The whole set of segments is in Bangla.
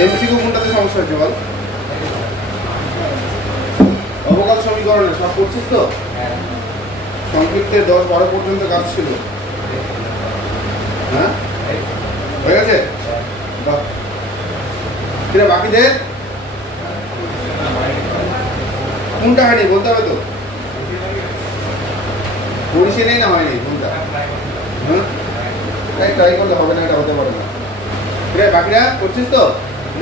এমসিকিউ কোনটাতে সমস্যা হচ্ছে বল? অবকাশ সমীকরণে সব করছিস তো? সংক্ষিপ্তে 10-12 পর্যন্ত কাজ ছিল। হ্যাঁ হয়ে গেছে? বাহ, বাকিদের কোনটা হয়নি বলতে হবে তো? পরিষে নেই না হয়নি কোনটা? হ্যাঁ ট্রাই করলে হবে না, এটা হতে পারে না। ঠিক আছে, বাকিরা করছিস তো?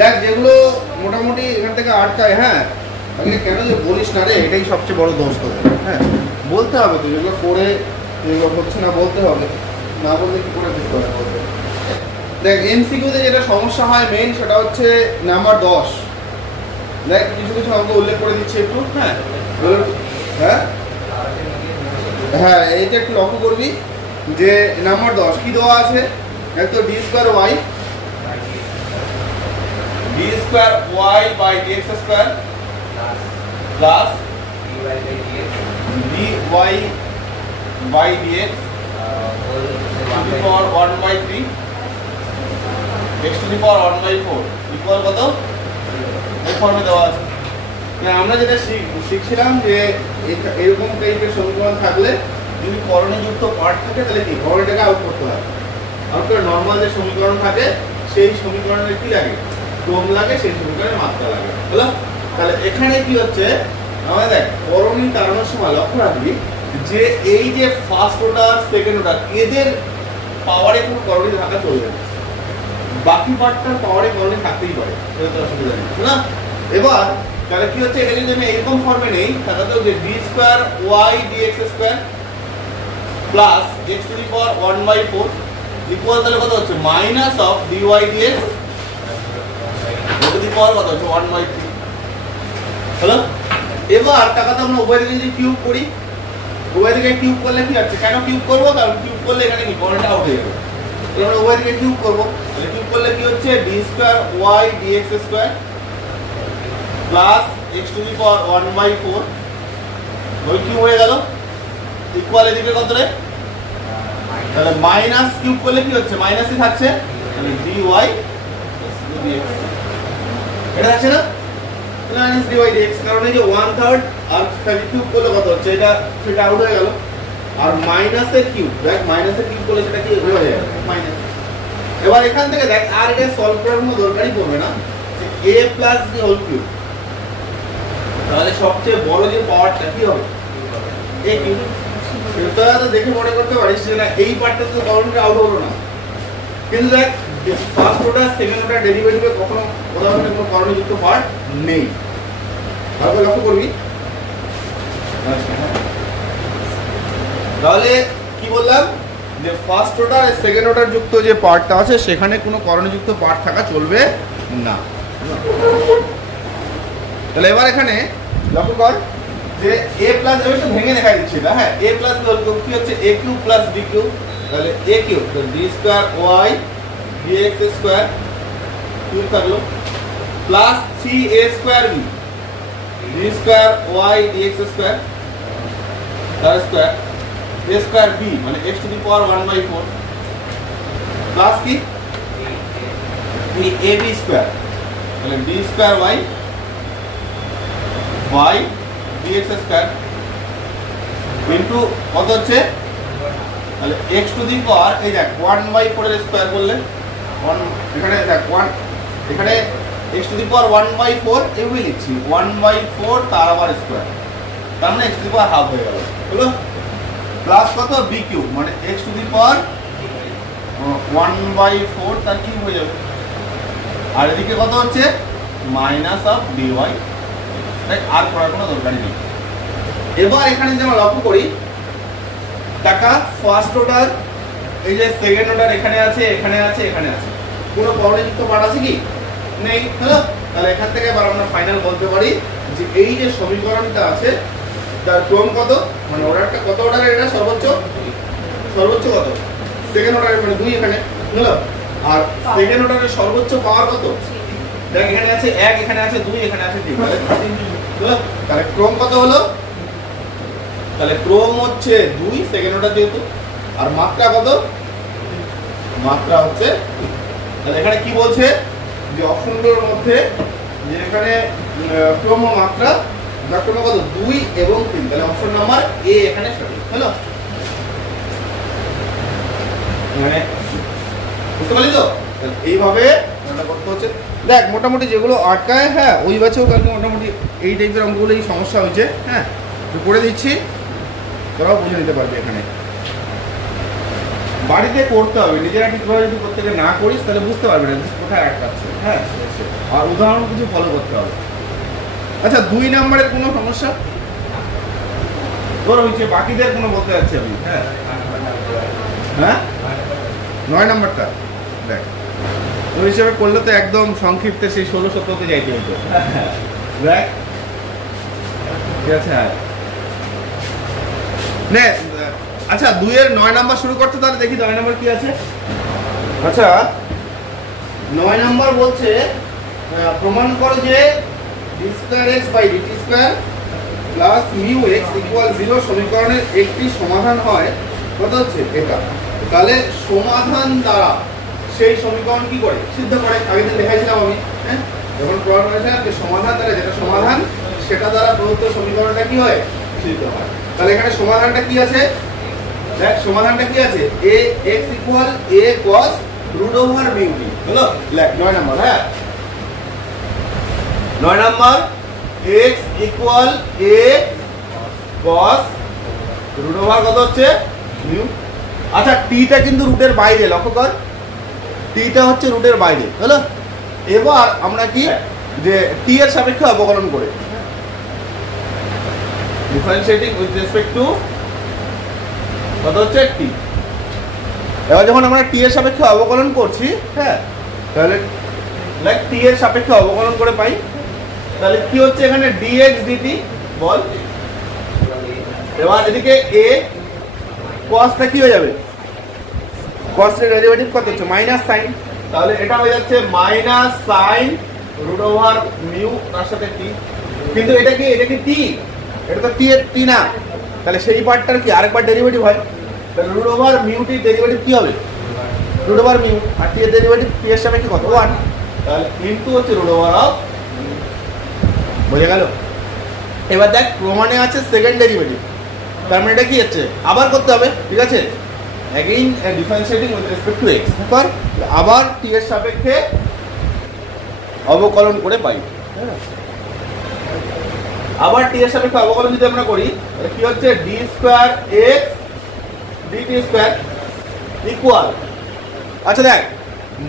দেখ যেগুলো মোটামুটি এখান থেকে আটকায়, হ্যাঁ বাকিরা কেন যে বলিস না রে, এটাই সবচেয়ে বড় দোষ তোদের। হ্যাঁ বলতে হবে তো, যেগুলো করে যেগুলো হচ্ছে না বলতে হবে, না বললে কি করে বুঝতে হবে বলতে। দেখ এমসিকিউতে যেটা সমস্যা হয় মেইন, সেটা হচ্ছে নাম্বার 10। দেখ কিছু কিছু অঙ্ক উল্লেখ করে দিচ্ছি একটু। হ্যাঁ হ্যাঁ হ্যাঁ এইটা একটু লক্ষ্য করবি যে নাম্বার 10 কি দেওয়া আছে। এক তো D square Y by DX square plus D Y by DX to the power 1/3 x to the power 1/4 equal কত? এই ফর্মে দেওয়া আছে। আমরা যেটা শিখছিলাম যে এরকম টাইপের সমীকরণ থাকলে যদি করণীযুক্ত পার্ট থাকে তাহলে কি করণীটাকে আউট করতে হয়। আউট করে নর্মাল যে সমীকরণ থাকে সেই সমীকরণের কি লাগে? ক্রম লাগে, সেই সমীকরণের মাত্রা লাগে। হলো? তাহলে এখানে কি হচ্ছে, আমাদের দেখ করণী তাড়ানোর সময় লক্ষ্য রাখবি যে এই যে ফার্স্ট অর্ডার সেকেন্ড অর্ডার এদের পাওয়ারে কোনো করণী থাকা চলবে না, বাকি পার্টটার পাওয়ারে করণী থাকতেই পারে, সেটা তো অসুবিধা নেই না। এবার তাহলে কি হচ্ছে, এটা যদি আমি এরকম ফর্মে নেই তাহলে তো যে d square y dx square plus x to the power 1/4 equal তাহলে কত হচ্ছে minus of d y dx to the power কত হচ্ছে 1/3। হলো? এবার টাকাটা আমরা উভয় দিকে যদি কিউব করি, উভয় দিকে কিউব করলে কি হচ্ছে, কেন কিউব করবো? কারণ কিউব করলে এখানে কি করণীটা আউট হয়ে যাবে। আমরা উভয় দিকে কিউব করবো, তাহলে কিউব করলে কি হচ্ছে d square y dx square plus x to the power 1/4 ওই কিউব হয়ে গেল ইকুয়াল এদিকে কত রে? তাহলে মাইনাস কিউব করলে কি হচ্ছে মাইনাসই থাকছে, তাহলে dy dx এটা আছে না, মাইনাস dy dx, কারণ এই যে 1/3 আর কিউব করলে কত হচ্ছে, এটা সেটা আউট হয়ে গেল। আর মাইনাসের কিউব, দেখ মাইনাসের কিউব করলে সেটা কি হয়ে যাবে মাইনাস। এবার এখান থেকে দেখ আর এটা সলভ করার কোনো দরকারই পড়বে না, a plus b whole cube, তাহলে সবচেয়ে বড় যে পাওয়ারটা কি হবে a কিউব। সেটা তো দেখে মনে করতে পারিস যে না এই পার্টটা তো করণীটা আউট হলো না, কিন্তু দেখ ফার্স্ট অর্ডার সেকেন্ড অর্ডার ডেরিভেটিভে কখনো উদাহরণে কোনো করণীযুক্ত পার্ট নেই, ভালো লক্ষ্য করবি। তাহলে কি বললাম যে ফার্স্ট অর্ডার আর সেকেন্ড অর্ডার যুক্ত যে পার্টটা আছে সেখানে কোনো করণযুক্ত পার্ট থাকা চলবে না। তাহলে এবার এখানে লক্ষ্য কর যে a প্লাস, আমি একটু ভেঙে দেখাই দিচ্ছি না। হ্যাঁ a প্লাস কি হচ্ছে a cube plus b cube, তাহলে a কিউব তো d square y dx square cube থাকলো plus 3a square b d square y dx square তার স্কয়ার a স্কয়ার b মানে x to the power 1/4 plus কি ab স্কয়ার, তাহলে d square y dx square into কত হচ্ছে, তাহলে x টু দি পাওয়ার এই দেখ 1/4 এর স্কয়ার করলে 1, এখানে দেখ 1, এখানে x টু দি পাওয়ার 1/4 এইভাবে লিখছি 1/4 তার আবার স্কয়ার, তার মানে x to the power half হয়ে গেল। হলো? প্লাস কত b কিউব মানে x টু দি পাওয়ার 1/4 তার কিউব হয়ে যাবে, আর এদিকে কত হচ্ছে মাইনাস অফ dy, তাই আর করার কোনো দরকারই নেই। এবার এখানে যে আমরা লক্ষ্য করি টাকা ফার্স্ট অর্ডার এই যে সেকেন্ড অর্ডার এখানে আছে এখানে আছে এখানে আছে, কোনো করণীযুক্ত পার্ট আছে কি নেই। হলো? তাহলে এখান থেকে এবার আমরা ফাইনাল বলতে পারি যে এই যে সমীকরণটা আছে তার ক্রম কত, মানে অর্ডারটা কত অর্ডারের, এটা সর্বোচ্চ কত সেকেন্ড অর্ডারের, মানে 2 এখানে। হলো? আর সেকেন্ড অর্ডারের সর্বোচ্চ পাওয়ার কত, দেখ এখানে আছে 1, এখানে আছে 2, এখানে আছে 3, তাহলে 3। হলো? তাহলে ক্রম কত হলো, তাহলে ক্রম হচ্ছে 2 সেকেন্ড অর্ডার যেহেতু, আর মাত্রা কত, মাত্রা হচ্ছে, তাহলে এখানে কি বলছে যে অপশনগুলোর মধ্যে যে এখানে ক্রমমাত্রা ক্রম কত 2 এবং 3, তাহলে অপশন নাম্বার এ এখানে সঠিক হলো। মানে বুঝতে পারলি তো? এইভাবে এটা করতে হচ্ছে। দেখ মোটামুটি যেগুলো আটকায়, হ্যাঁ ওই ব্যাচেও কালকে মোটামুটি এই টাইপের অঙ্কগুলো এই সমস্যা হয়েছে। হ্যাঁ করে দিচ্ছি, তোরাও বুঝে নিতে পারবি। এখানে বাড়িতে করতে হবে, নিজেরা ঠিকভাবে যদি প্রত্যেকে না করিস তাহলে বুঝতে পারবি না কোথায় আটকাচ্ছে। হ্যাঁ, আর উদাহরণ কিছু ফলো করতে হবে। আচ্ছা 2 নম্বরের কোনো সমস্যা তোর হয়েছে, বাকিদের কোনো বলতে যাচ্ছি আমি। হ্যাঁ হ্যাঁ 9 নম্বরটা দেখ, ওই হিসেবে করলে তো একদম সংক্ষিপ্তে সেই 16-17তে যাইতে হতো। দেখ ঠিক আছে। হ্যাঁ নে, আচ্ছা 2 এর 9 নাম্বার শুরু করতে, তাহলে দেখি 9 নাম্বার কি আছে। আচ্ছা 9 নাম্বার বলছে প্রমাণ করো যে d2x/dt² প্লাস μx = 0 সমীকরণের একটি সমাধান হয়। কত হচ্ছে এটা? তাহলে সমাধান দ্বারা সেই সমীকরণ কি করে সিদ্ধ করে, আগে দিন দেখাইছিলাম আমি। হ্যাঁ যখন প্রমাণ করেছিলাম যে সমাধান দ্বারা যেটা সমাধান সেটা দ্বারা প্রদত্ত সমীকরণটা কি হয়, সিদ্ধ হয়। তাহলে এখানে সমাধানটা কি আছে? দেখ সমাধানটা কি আছে, ax = a cos √μt হলো। লেখ 9 নাম্বার। হ্যাঁ 9 নাম্বার x = a cos √, কত হচ্ছে মিউ। আচ্ছা টিটা কিন্তু রুটের বাইরে, লক্ষ্য কর টিটা হচ্ছে রুটের বাইরে হলো। এবার আমরা কি যে টি এর সাপেক্ষে অবকলন করে ডিফারেন্সিয়েটিং উইথ রেসপেক্ট টু কত হচ্ছে টি। এবার যখন আমরা টি এর সাপেক্ষে অবকলন করছি, হ্যাঁ তাহলে লাইক টি এর সাপেক্ষে অবকলন করে পাই, তাহলে কি হচ্ছে এখানে dx dt বল। এবার এদিকে a cosটা কি হয়ে যাবে, cos এর ডেরিভেটিভ কত হচ্ছে মাইনাস sin, তাহলে এটা হয়ে যাচ্ছে মাইনাস sin √μ তার সাথে t। কিন্তু এটা কি t, এটা তো t এর t না, তাহলে সেই পার্টটার কি আরেকবার ডেরিভেটিভ হয়, তাহলে √μ t ডেরিভেটিভ কি হবে √μ, আর t এর ডেরিভেটিভ t এর সাপেক্ষে কত 1, তাহলে ইনটু হচ্ছে √, বুঝে গেল। এবার দেখ প্রমাণে আছে সেকেন্ড ডেরিভেটিভ, তার মানে এটা কি হচ্ছে আবার করতে হবে। ঠিক আছে, again differentiating with respect to x, তারপর আবার t এর সাপেক্ষে অবকলন করে পাই। আবার t এর সাপেক্ষে অবকলন যদি আমরা করি তাহলে কি হচ্ছে d2x dt² ইকুয়াল, আচ্ছা দেখ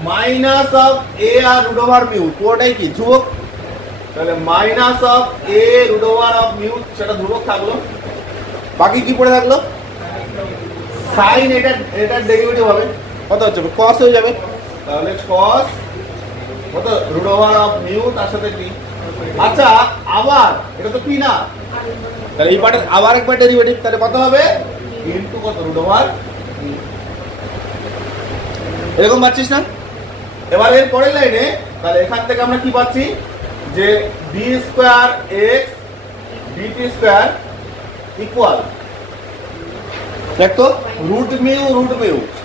মাইনাস অফ a আর √μ পুরোটাই কি ধ্রুবক, তাহলে মাইনাস অফ a √μ সেটা ধ্রুবক থাকলো, বাকি কি পড়ে থাকলো sin, এটা ডেরিভেটিভ হবে কত হচ্ছে cos হয়ে যাবে, তাহলে cos কত √μ তার সাথে t। আচ্ছা আবার এটা তো t না, তাহলে এই পার্টের আবার একবার ডেরিভেটিভ, তাহলে কত হবে ইনটু কত √, এরকম পাচ্ছিস না। এবার এর পরের লাইনে তাহলে এখান থেকে আমরা কি পাচ্ছি যে d2x dt² ইকুয়াল, দেখ তো √μ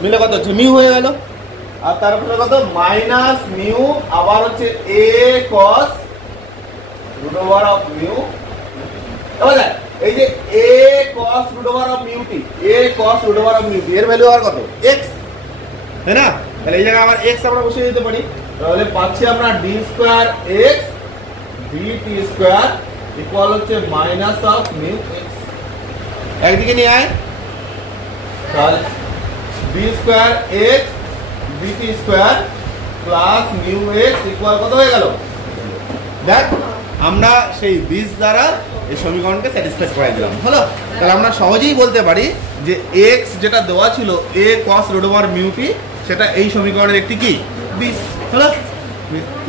মিলে কত হচ্ছে মিউ হয়ে গেল, আর তারপরে কত মাইনাস মিউ আবার হচ্ছে a cos √μ। এবার দেখ এই যে a cos √μt, a cos √μt এর ভ্যালু আর কত x, তাই না? তাহলে এই জায়গায় আবার x আমরা বসিয়ে দিতে পারি, তাহলে পাচ্ছি আমরা d2x dt² ইকুয়াল হচ্ছে মাইনাস অফ মিউ x। একদিকে নিয়ে আয়, তাহলে d2x dt² plus mu x equal কত হয়ে গেল। দেখ আমরা সেই বীজ দ্বারা এই সমীকরণকে স্যাটিসফাই করে দিলাম হলো। তাহলে আমরা সহজেই বলতে পারি যে x যেটা দেওয়া ছিল a cos √μt সেটা এই সমীকরণের একটি কি বীজ হলো।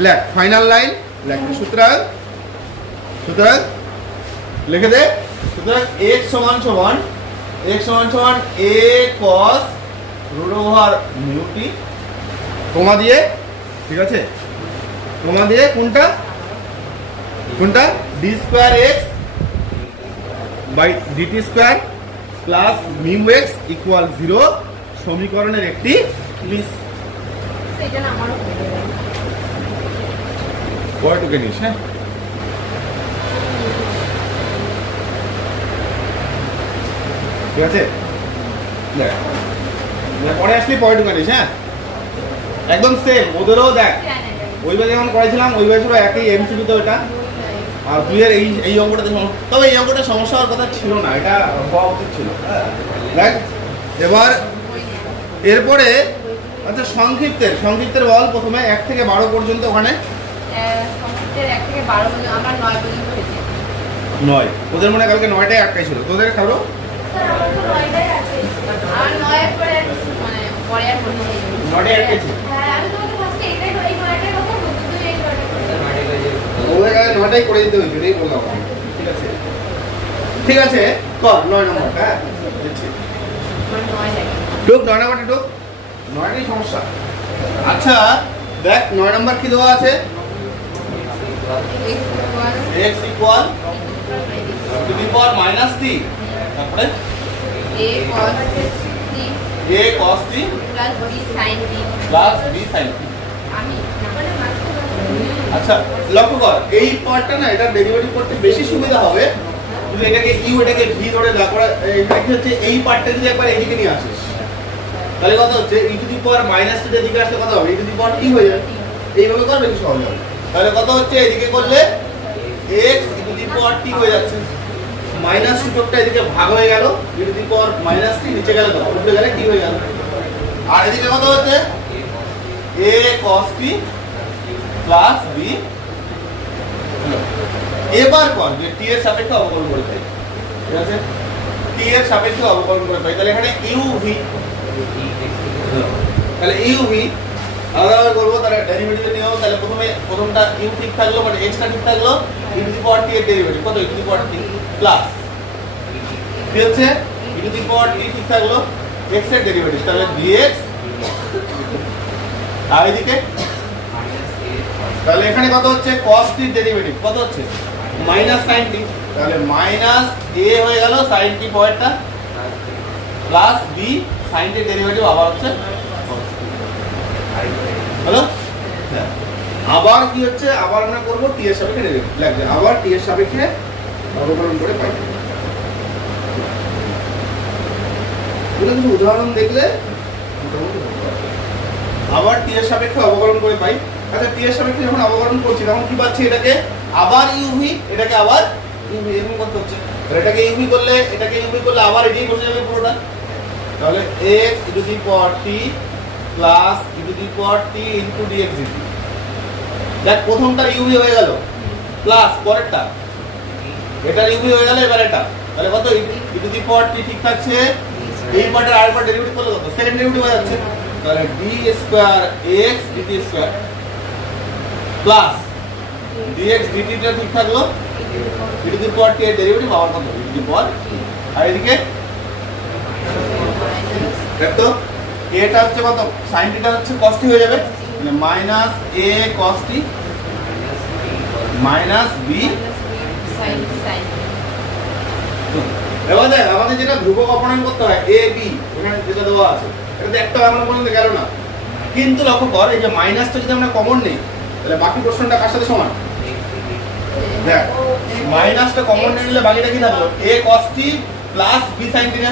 লেখ ফাইনাল লাইন, লেখ সুতরাং লিখে দে, সুতরাং x সমান a cos √μt কমা দিয়ে, ঠিক আছে কমা দিয়ে কোনটা d2x dt² plus μx equal 0 সমীকরণের একটি বীজ। পরেরটুকে নিস, হ্যাঁ ঠিক আছে। দেখ পরে আসলে পরেরটুকে নিস, হ্যাঁ একদম সেম ওদেরও। দেখ ওইভাবে যেমন করেছিলাম ওইভাবে পুরো একই এমসিকিউ তো এটা। আর তুই এর এই অঙ্কটাতে তবে এই অঙ্কটা সমস্যা হওয়ার কথা ছিল না, এটা হওয়া উচিত ছিল। দেখ এবার এরপরে আচ্ছা সংক্ষিপ্তের বল প্রথমে 1 থেকে 12 পর্যন্ত। ওখানে সংক্ষিপ্তের 1 থেকে 12 পর্যন্ত আমরা 9 পর্যন্ত পেয়েছি। 9 ওদের মনে কালকে 9টাই 8টাই ছিল, তোদের খাবো স্যার আমার তো 9টাই আছে আর 9 এর পরে মানে পরে আর বলতে নেই। 9টাই 8টাই ছিল। হ্যাঁ আমি তোমাকে ফার্স্টে এই 9টার কথা বলতে তুই এই 9টা ওদের কাছে 9টাই করে দিতে হয়েছিল, এই বললাম। ঠিক আছে ঠিক আছে কর 9 নম্বর। হ্যাঁ দিচ্ছি আমার 9 লাগে। ঢোক 9 নম্বরটা ঢোক, 9টাই সমস্যা। আচ্ছা দেখ 9 নম্বর কি দেওয়া আছে? x equal to the power minus t, তারপরে a cos t plus b sin t plus b sin t। আমি আচ্ছা লক্ষ্য কর এই পার্টটা না, এটা ডেরিভেটিভ করতে বেশি সুবিধা হবে যদি এটাকে u এটাকে v ধরে না করে। এটা কি হচ্ছে এই পার্টটা যদি একবার এদিকে নিয়ে আসিস তাহলে কত হচ্ছে e to the power minus t এদিকে আসলে কত হবে? e to the power t হয়ে যাবে। এইভাবে করবে বেশি সহজ হবে। তাহলে কত হচ্ছে এদিকে করলে x e to the power t হয়ে যাচ্ছে, মাইনাস সূচকটা এদিকে ভাগ হয়ে গেল, e to the power minus t নিচে গেল কত? উপরে গেলে t হয়ে গেল। আর এদিকে কত হচ্ছে a cos t plus b। এবার কর যে t এর সাপেক্ষে অবকলন করে পাই, ঠিক আছে t এর সাপেক্ষে অবকলন করে পাই। তাহলে এখানে uv, তাহলে uv আলাদা করব, তাহলে ডেরিভেটিভ নিয়ে হবে। তাহলে প্রথমটা u ঠিক থাকলো মানে x টা ঠিক থাকলো, e to the power t এর ডেরিভেটিভ কত? e to the power t plus কি হচ্ছে e to the power t ঠিক থাকলো, x এর ডেরিভেটিভ তাহলে dx। আর এদিকে তাহলে এখানে কত হচ্ছে cos t এর ডেরিভেটিভ কত হচ্ছে? মাইনাস sin t, তাহলে মাইনাস a হয়ে গেল sin t পরেরটা প্লাস b sin t এর ডেরিভেটিভ আবার হচ্ছে হলো। আবার কি হচ্ছে? আবার আমরা করব t এর সাপেক্ষে ডেরিভেটিভ লাগবে, আবার t এর সাপেক্ষে অবকলন করে পাই। এগুলো কিছু উদাহরণ দেখলে আবার t এর সাপেক্ষে অবকলন করে পাই। আচ্ছা t এর সাপেক্ষে যখন অবকলন করছি তখন কি পাচ্ছি? এটাকে আবার uv, এটাকে আবার uv এরকম করতে হচ্ছে। এটাকে uv করলে এটাকে uv করলে আবার এটাই বসে যাবে পুরোটা। তাহলে x e to the power t plus e to the power t into dx dt। দেখ প্রথমটা uv হয়ে গেল প্লাস পরেরটা এটার uv হয়ে গেল, এবার এটা তাহলে কত? e to the power t ঠিক থাকছে, এই পার্টের আর পার্ট ডেরিভেটিভ করলে কত? সেকেন্ড ডেরিভেটিভ হয়ে যাচ্ছে। তাহলে d square x dt square plus dx dt টা ঠিক থাকলো, e to the power t এর ডেরিভেটিভ আবার কত? e টু দি পাওয়ার। আর এদিকে দেখো এটা হচ্ছে কত? sin t টা হচ্ছে cos t হয়ে যাবে, মানে minus a cos t minus b sin এবার দেখ আমাদের যেটা ধ্রুবক অপনয়ন করতে হয় a b, এখানে যেটা দেওয়া আছে এটাতে একটা এখনো পর্যন্ত গেল না। কিন্তু লক্ষ্য কর এই যে মাইনাসটা যদি আমরা কমন নেই তাহলে বাকি প্রশ্নটা কার সাথে সমান? দেখ মাইনাসটা কমন নিলে বাকিটা কি থাকলো? a cos t plus b sin t না?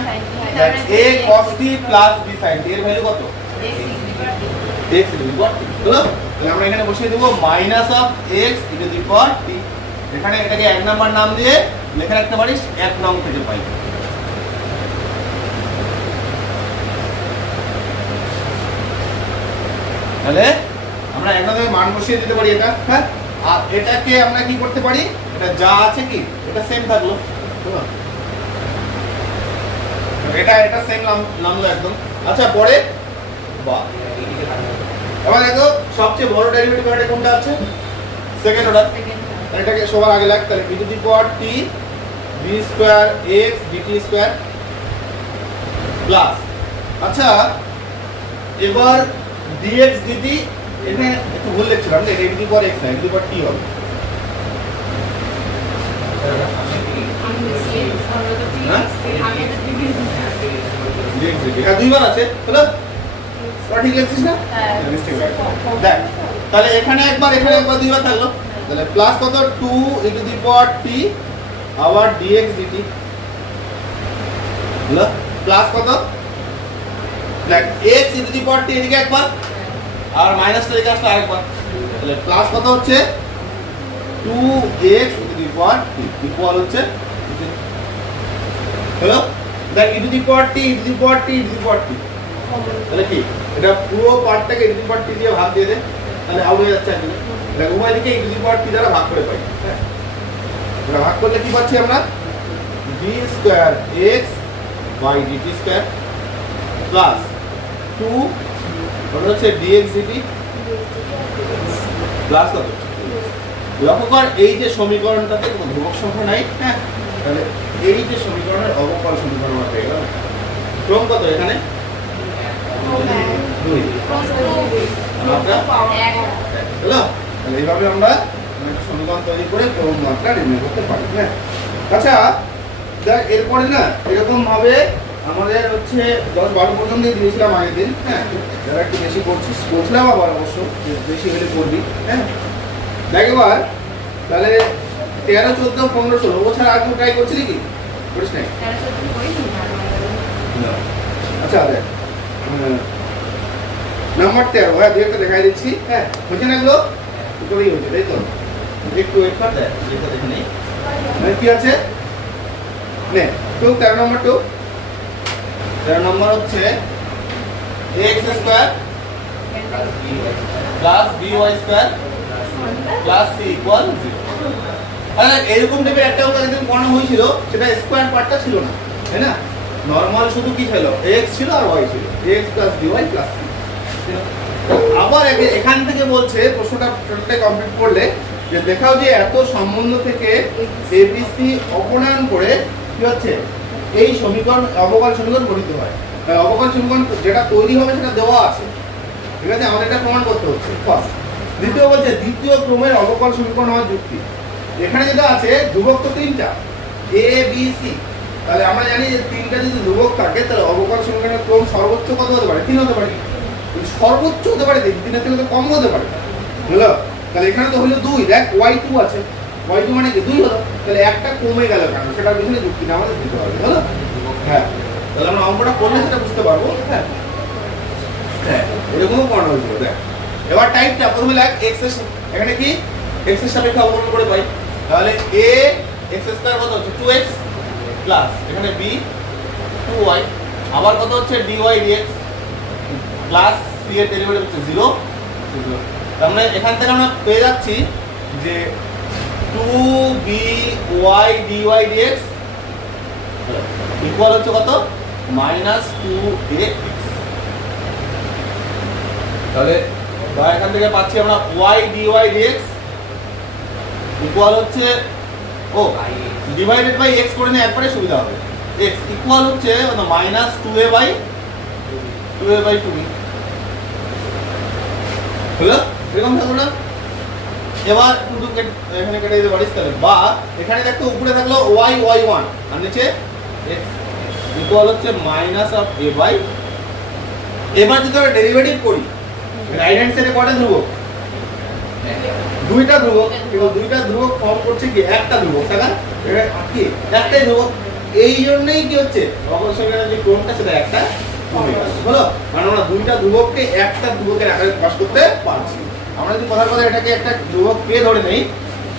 দেখ a cos t plus b sin t এর ভ্যালু কত? x e to the power t। হলো? তাহলে আমরা এখানে বসিয়ে দেব minus of x e to the power t। এখানে এটাকে 1 নাম্বার নাম দিয়ে লিখে রাখতে পারিস 1 নং থেকে পাই। তাহলে আমরা 1 নং এর মান বসিয়ে দিতে পারি এটা, হ্যাঁ। আর এটাকে আমরা কি করতে পারি? এটা যা আছে কি এটা সেম থাকলো, এটা সেম নামলো একদম। আচ্ছা পরে বাহ এবার দেখো সবচেয়ে বড় ডেরিভেটিভ এটা কোনটা আছে? Second order. এটাকে সবার আগে লাগ, তাহলে e to the power t b square x dt square plus. আচ্ছা এবার dx dt এখানে একটু ভুল লিখছিলাম, এটা e to the power x না, e to the power t হবে। হ্যাঁ দুইবার আছে, হলো? ঠিক লিখছিস না? দেখ তাহলে এখানে একবার দুইবার থাকলো, তাহলে প্লাস কত 2 e to the power t আবার dx dt হলো প্লাস কত দেখ x e to the power t এদিকে একবার আর মাইনাসটা এদিকে আসলে আরেকবার তাহলে প্লাস কত হচ্ছে 2x e to the power t equal হচ্ছে হলো দেখ e to the power t e to the power t e to the power t তাহলে কি এটা পুরো পার্টটাকে e to the power t দিয়ে ভাগ দিয়ে দে তাহলে আউট হয়ে যাচ্ছে একদম দেখ উভয় দিকে e to the power t দ্বারা ভাগ করে পাই হ্যাঁ এটা ভাগ করলে কি পাচ্ছি আমরা d square x by dt square plus 2 ওটা হচ্ছে dx dt প্লাস কত লক্ষ্য কর এই যে সমীকরণটাতে কোনো ধ্রুবক সংখ্যা নাই হ্যাঁ তাহলে এই যে সমীকরণের অবকল সমীকরণ আমরা পেয়ে গেলাম ক্রম কত এখানে 2 আমরা হলো তাহলে এইভাবে আমরা একটা সমীকরণ তৈরি করে ক্রম মাত্রা নির্ণয় করতে পারি হ্যাঁ আচ্ছা দেখ এরপরে না এরকম ভাবে আমাদের হচ্ছে 10-12 পর্যন্ত দিয়েছিলাম আগের দিন হ্যাঁ যারা একটু বেশি করছিস বলছিলাম আবার অবশ্য বেশি হলে করবি হ্যাঁ দেখ এবার তাহলে 13, 14, 15, 16 বছর আগে ট্রাই করছিলি কি করিস নাই আচ্ছা দেখ নাম্বার 13 হ্যাঁ একটা দেখাই দিচ্ছি হ্যাঁ হচ্ছে না এগুলো করেই হচ্ছে তাই তো একটু ওয়েট কর দেখ দেখো দেখে নেই কি আছে নে 13 নম্বর 13 নম্বর হচ্ছে x square plus by square plus c equal 0 আরে এরকম টাইপের একটা অঙ্ক একদিন পড়ানো হয়েছিল সেটা স্কয়ার পার্টটা ছিল না তাই না নরমাল শুধু কি ছিল x ছিল আর y ছিল x dy c আবার এখান থেকে বলছে প্রশ্নটা টোটালি কমপ্লিট করলে যে দেখাও যে এত সম্বন্ধ থেকে abc অপনয়ন করে কি হচ্ছে এই সমীকরণ অবকল সমীকরণ গঠিত হয় অবকল সমীকরণ যেটা তৈরি হবে সেটা দেওয়া আছে ঠিক আছে আমাদের এটা প্রমাণ করতে হচ্ছে ফার্স্ট দ্বিতীয় বলছে দ্বিতীয় ক্রমের অবকল সমীকরণ হওয়ার যুক্তি এখানে যেটা আছে ধ্রুবক তো তিনটা a b c তাহলে আমরা জানি যে তিনটা যদি ধ্রুবক থাকে তাহলে অবকল সমীকরণের ক্রম সর্বোচ্চ কত হতে পারে 3 হতে পারে সর্বোচ্চ হতে পারে 3 থেকে তো কম হতে পারে হলো তাহলে এখানে তো হলো 2 দেখ y2 আছে y2 মানে কি 2 হলো তাহলে একটা কমে গেল কারণ সেটা পিছনে যুক্তিটা আমাদের দিতে হবে হলো হ্যাঁ তাহলে আমরা অঙ্কটা করলে সেটা বুঝতে পারবো হ্যাঁ হ্যাঁ এরকমও পড়ানো হয়েছিল দেখ এবার টাইপটা প্রথমে লেখ x এর এখানে কি x এর সাপেক্ষে অবকলন করে পাই তাহলে a x স্কয়ার কত হচ্ছে 2x প্লাস এখানে b 2y আবার কত হচ্ছে dy dx প্লাস c এর ডেরিভেটিভ হচ্ছে 0 তার মানে এখান থেকে আমরা পেয়ে যাচ্ছি যে 2by dy dx ইকুয়াল হচ্ছে কত -2ax তাহলে এখান থেকে পাচ্ছি আমরা y dy dx ইকুয়াল হচ্ছে ও ডিভাইডেড বাই x করে নিয়ে একবারে সুবিধা হবে x ইকুয়াল হচ্ছে -2a/2b হলো এরকম থাকলো না এবার টু এখানে কেটে দিতে পারিস তাহলে বা এখানে দেখো উপরে থাকলো y1 আর নিচে x ইকুয়াল হচ্ছে -a/, এবার যদি আমরা ডেরিভেটিভ করি রাইট হ্যান্ড সাইডে কয়টা ধ্রুবক দুইটা ধ্রুবক কিন্তু দুইটা ধ্রুবক ফর্ম করছে কি একটা ধ্রুবক তাই না এটা কি একটাই ধ্রুবক এই জন্যই কি হচ্ছে অবকল সমীকরণের যে ক্রমটা সেটা একটা কমে গেল হলো মানে আমরা দুইটা ধ্রুবককে একটা ধ্রুবকের আকারে প্রকাশ করতে পারছি আমরা যদি কথার কথা এটাকে একটা ধ্রুবক কে ধরে নেই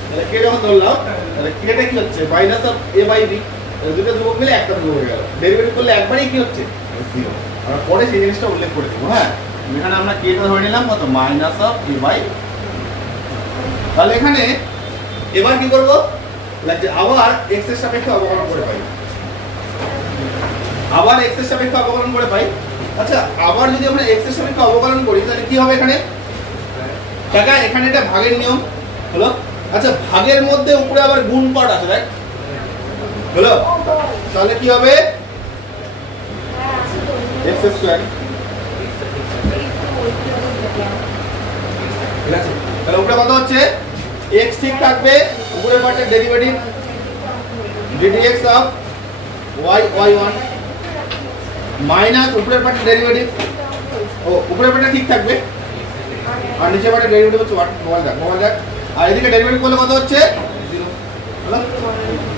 তাহলে কে যখন ধরলাম তাহলে কেটা কি হচ্ছে -a/b দুটো ধ্রুবক মিলে একটা ধ্রুবক হয়ে গেল ডেরিভেটিভ করলে একবারই কি হচ্ছে 0 আমরা পরে সেই জিনিসটা উল্লেখ করে দেব হ্যাঁ এখানে আমরা কেটা ধরে নিলাম কত -a/, তাহলে এখানে এবার কি করব লাগছে আবার x এর সাপেক্ষে অবকলন করে পাই আবার x এর সাপেক্ষে অবকলন করে পাই আচ্ছা আবার যদি আমরা x এর সাপেক্ষে অবকলন করি তাহলে কি হবে এখানে কাকা এখানে এটা ভাগের নিয়ম হলো আচ্ছা ভাগের মধ্যে উপরে আবার গুণ পার্ট আছে দেখ হলো তাহলে কি হবে x স্কয়ার ঠিক আছে তাহলে উপরে কত হচ্ছে x ঠিক থাকবে উপরের পার্টের derivative ddx of y1 minus উপরের পার্টের ডেরিভেটিভ ও উপরের পার্টটা ঠিক থাকবে আর নিচের পার্টের ডেরিভেটিভ হচ্ছে 1 মোবাইল দেখ আর এদিকে ডেরিভেটিভ করলে কত হচ্ছে 0 হলো।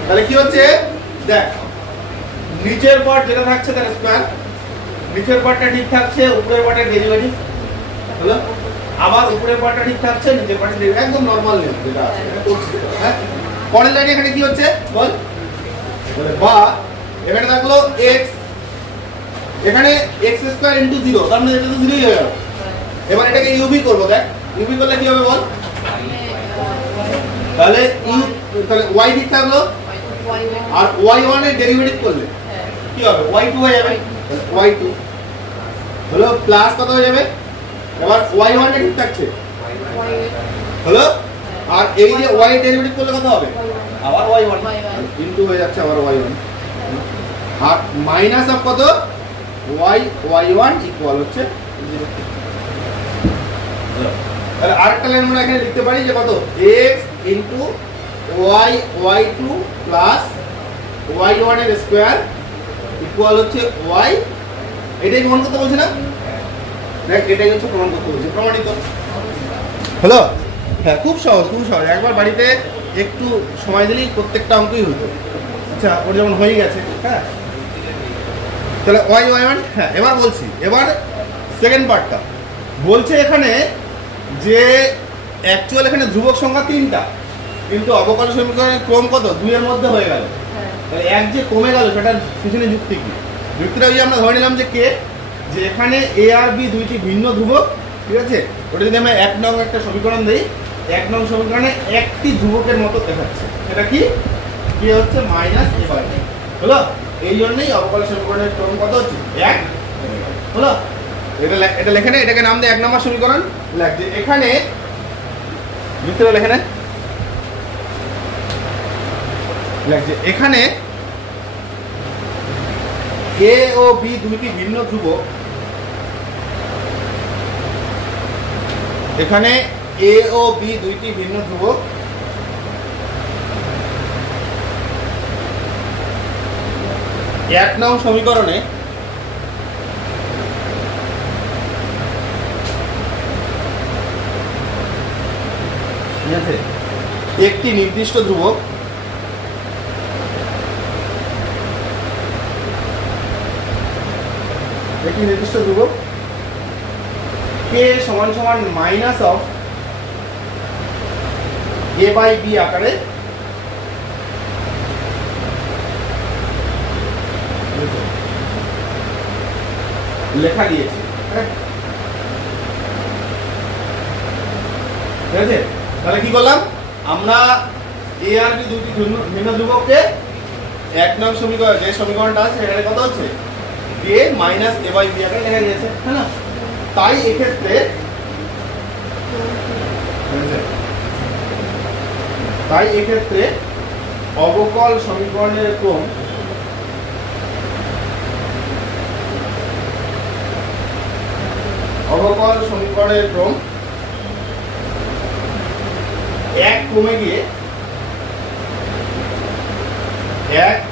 তাহলে কি হচ্ছে দেখ নিচের পার্ট যেটা থাকছে তার স্কয়ার, নিচের পার্টটা ঠিক থাকছে, উপরের পার্টের ডেরিভেটিভ হলো, আবার উপরের পার্টটা ঠিক থাকছে, নিচের পার্টের ডেরিভেটিভ, একদম নরমাল নিয়ম যেটা আছে এটা করছি। হ্যাঁ পরের লাইনে এখানে কি হচ্ছে বল, বলে বা এখানে থাকলো x, এখানে x² * 0, তার মানে এটা তো 0ই হয়ে গেল। এবার এটাকে u v করব, দেখ u v করলে কি হবে বল, তাহলে তাহলে y ঠিক থাকলো, আর y1 এর ডেরিভেটিভ করলে কি হবে y2 হয়ে যাবে, y2 হলো প্লাস কত হয়ে যাবে, এবার y1 এর ঠিক থাকছে হলো, আর এই যে y এর ডেরিভেটিভ করলে কত হবে আবার y1 ইনটু হয়ে যাচ্ছে আবার y1, আর মাইনাস অফ কত y1 ইকুয়াল হচ্ছে 0। তাহলে আরেকটা লাইন আমরা এখানে লিখতে পারি যে কত x into y2 plus y1 এর স্কয়ার ইকুয়াল হচ্ছে y, এটাই প্রমাণ করতে বলছে না, দেখ এটাই হচ্ছে প্রমাণ করতে বলছে, প্রমাণিত হলো। হ্যাঁ খুব সহজ, খুব সহজ, একবার বাড়িতে একটু সময় দিলেই প্রত্যেকটা অঙ্কই হতো। আচ্ছা ওর যেমন হয়ে গেছে। হ্যাঁ তাহলে y1, হ্যাঁ এবার বলছি, এবার সেকেন্ড পার্টটা বলছে এখানে যে অ্যাকচুয়াল এখানে ধ্রুবক সংখ্যা 3টা, কিন্তু অবকলন সমীকরণের ক্রম কত 2 এর মধ্যে হয়ে গেল, তাহলে এক যে কমে গেল সেটার পিছনে যুক্তি কি, যুক্তিটা ওই যে আমরা ধরে নিলাম যে কে, যে এখানে a আর b দুইটি ভিন্ন ধ্রুবক, ঠিক আছে, ওটা যদি আমরা 1 নং একটা সমীকরণ দেই, 1 নং সমীকরণে একটি ধ্রুবকের মতো দেখাচ্ছে, সেটা কি কি হচ্ছে -a/b হলো, এই জন্যই অবকলন সমীকরণের ক্রম কত হচ্ছে 1 হলো। এটা লেখে না, এটাকে নাম দেয় 1 নম্বর সমীকরণ, লাগছে এখানে যুক্তিটা লেখে না, লাগছে এখানে a ও b দুইটি ভিন্ন ধ্রুবক, এখানে a ও b দুইটি ভিন্ন ধ্রুবক, 1 নং সমীকরণে ঠিক আছে একটি নির্দিষ্ট ধ্রুবক k সমান সমান মাইনাস অফ a/b আকারে লেখা গিয়েছে, ঠিক আছে। তাহলে কি করলাম আমরা a আর b দুটি ভিন্ন ধ্রুবককে 1 নং সমীকরণ যে সমীকরণটা আছে এখানে কত হচ্ছে a মাইনাস a/b আকারে লেখা গিয়েছে, তাই না, তাই এক্ষেত্রে অবকল সমীকরণের ক্রম এক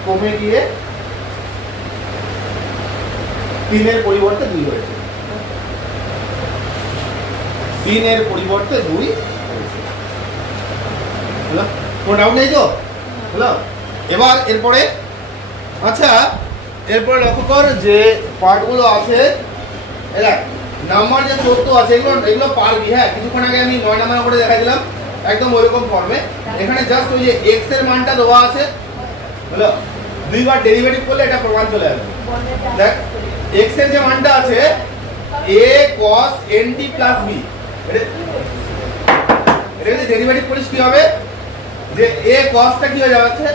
কমে গিয়ে 3 এর পরিবর্তে 2 হয়েছে, 3 এর পরিবর্তে 2 হলো, কোনো ডাউট নেই তো হলো। এবার এরপরে আচ্ছা এরপরে লক্ষ্য কর যে পার্টগুলো আছে, এরা নাম্বার যে 14 আছে এগুলো পারবি। হ্যাঁ কিছুক্ষণ আগে আমি 9 নাম্বার করে দেখাই দিলাম একদম ওইরকম ফর্মে, এখানে জাস্ট ওই যে x এর মানটা দেওয়া আছে হলো, দুইবার ডেরিভেটিভ করলে এটা প্রমাণ চলে আসবে। দেখ x এর যে মানটা আছে a cos nt plus b, এটা যদি ডেরিভেটিভ করিস কি হবে যে a cosটা কি হয়ে যাচ্ছে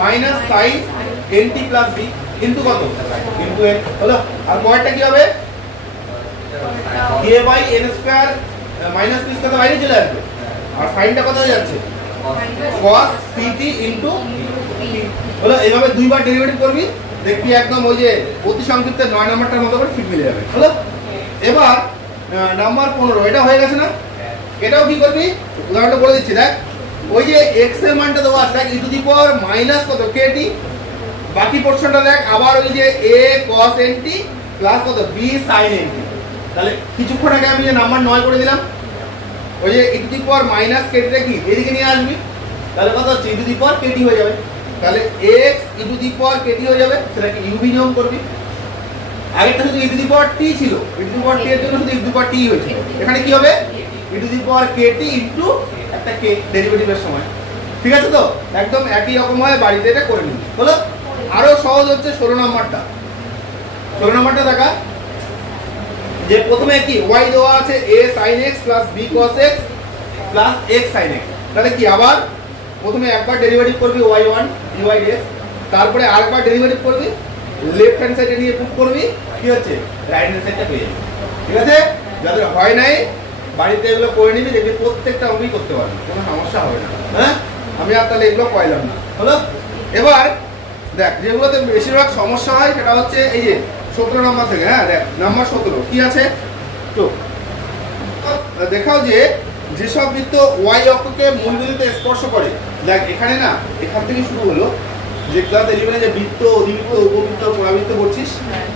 minus sin nt plus b into কত ইনটু n হলো, আর পরেরটা কি হবে a/n² মাইনাস p কত বাইরে চলে আসবে, আর সাইনটা কত হয়ে যাচ্ছে cos ct ইনটু হলো। এইভাবে দুইবার ডেরিভেটিভ করবি দেখবি একদম ওই যে অতি সংক্ষিপ্ত 9 নাম্বারটার মতো করে ঠিক মিলে যাবে হলো। এবার নাম্বার 15 এটা হয়ে গেছে না, এটাও কি করবি উদাহরণটা বলে দিচ্ছি। দেখ ওই যে x এর মানটা দেওয়া আছে, দেখ e to the power minus কত kt, বাকি পোরশনটা দেখ আবার ওই যে a cos nt প্লাস কত b sin nt, তাহলে কিছুক্ষণ আগে আমি যে নাম্বার 9 করে দিলাম ওই যে e to the power minus কেটিটা কি এদিকে নিয়ে আসবি, তাহলে কত হচ্ছে e to the power kt হয়ে যাবে, তাহলে x e to the power kt হয়ে যাবে, সেটাকে u বিনিয়োগ করবি। আগেরটা শুধু e to the power t ছিল, e to the power t এর জন্য শুধু e to the power t হয়েছিল, এখানে কি হবে e to the power kt into একটা k ডেরিভেটিভের সময়। ঠিক আছে তো, একদম একই রকম ভাবে বাড়িতে এটা করে নিবি। হলো, আরো সহজ হচ্ছে 16 নম্বরটা। 16 নম্বরটা দেখা যে প্রথমে কি y দেওয়া আছে a sin x plus b cos x plus x sin x, তাহলে কি আবার প্রথমে একবার ডেরিভেটিভ করবি y1 dy dx, তারপরে আরেকবার ডেরিভেটিভ করবি, লেফট হ্যান্ড সাইডে নিয়ে পুট করবি, কি হচ্ছে রাইট হ্যান্ড সাইডটা পেয়ে যাবি। ঠিক আছে, যাদের হয় নাই বাড়িতে এগুলো করে নিবি, দেখবি প্রত্যেকটা অঙ্কই করতে পারবি, কোনো সমস্যা হবে না। হ্যাঁ, আমি আর তাহলে এগুলো কইলাম না। হলো, এবার দেখ যেগুলোতে বেশিরভাগ সমস্যা হয় সেটা হচ্ছে এই যে 17 নম্বর থেকে। হ্যাঁ দেখ নাম্বার 17 কি আছে, তো দেখাও যে যেসব বৃত্ত y অক্ষকে মূল বিন্দুতে স্পর্শ করে। দেখ এখানে না, এখান থেকে শুরু হলো যে ক্লাস 11 যে বৃত্ত, অধিবৃত্ত, উপবৃত্ত, পরাবৃত্ত করছিস,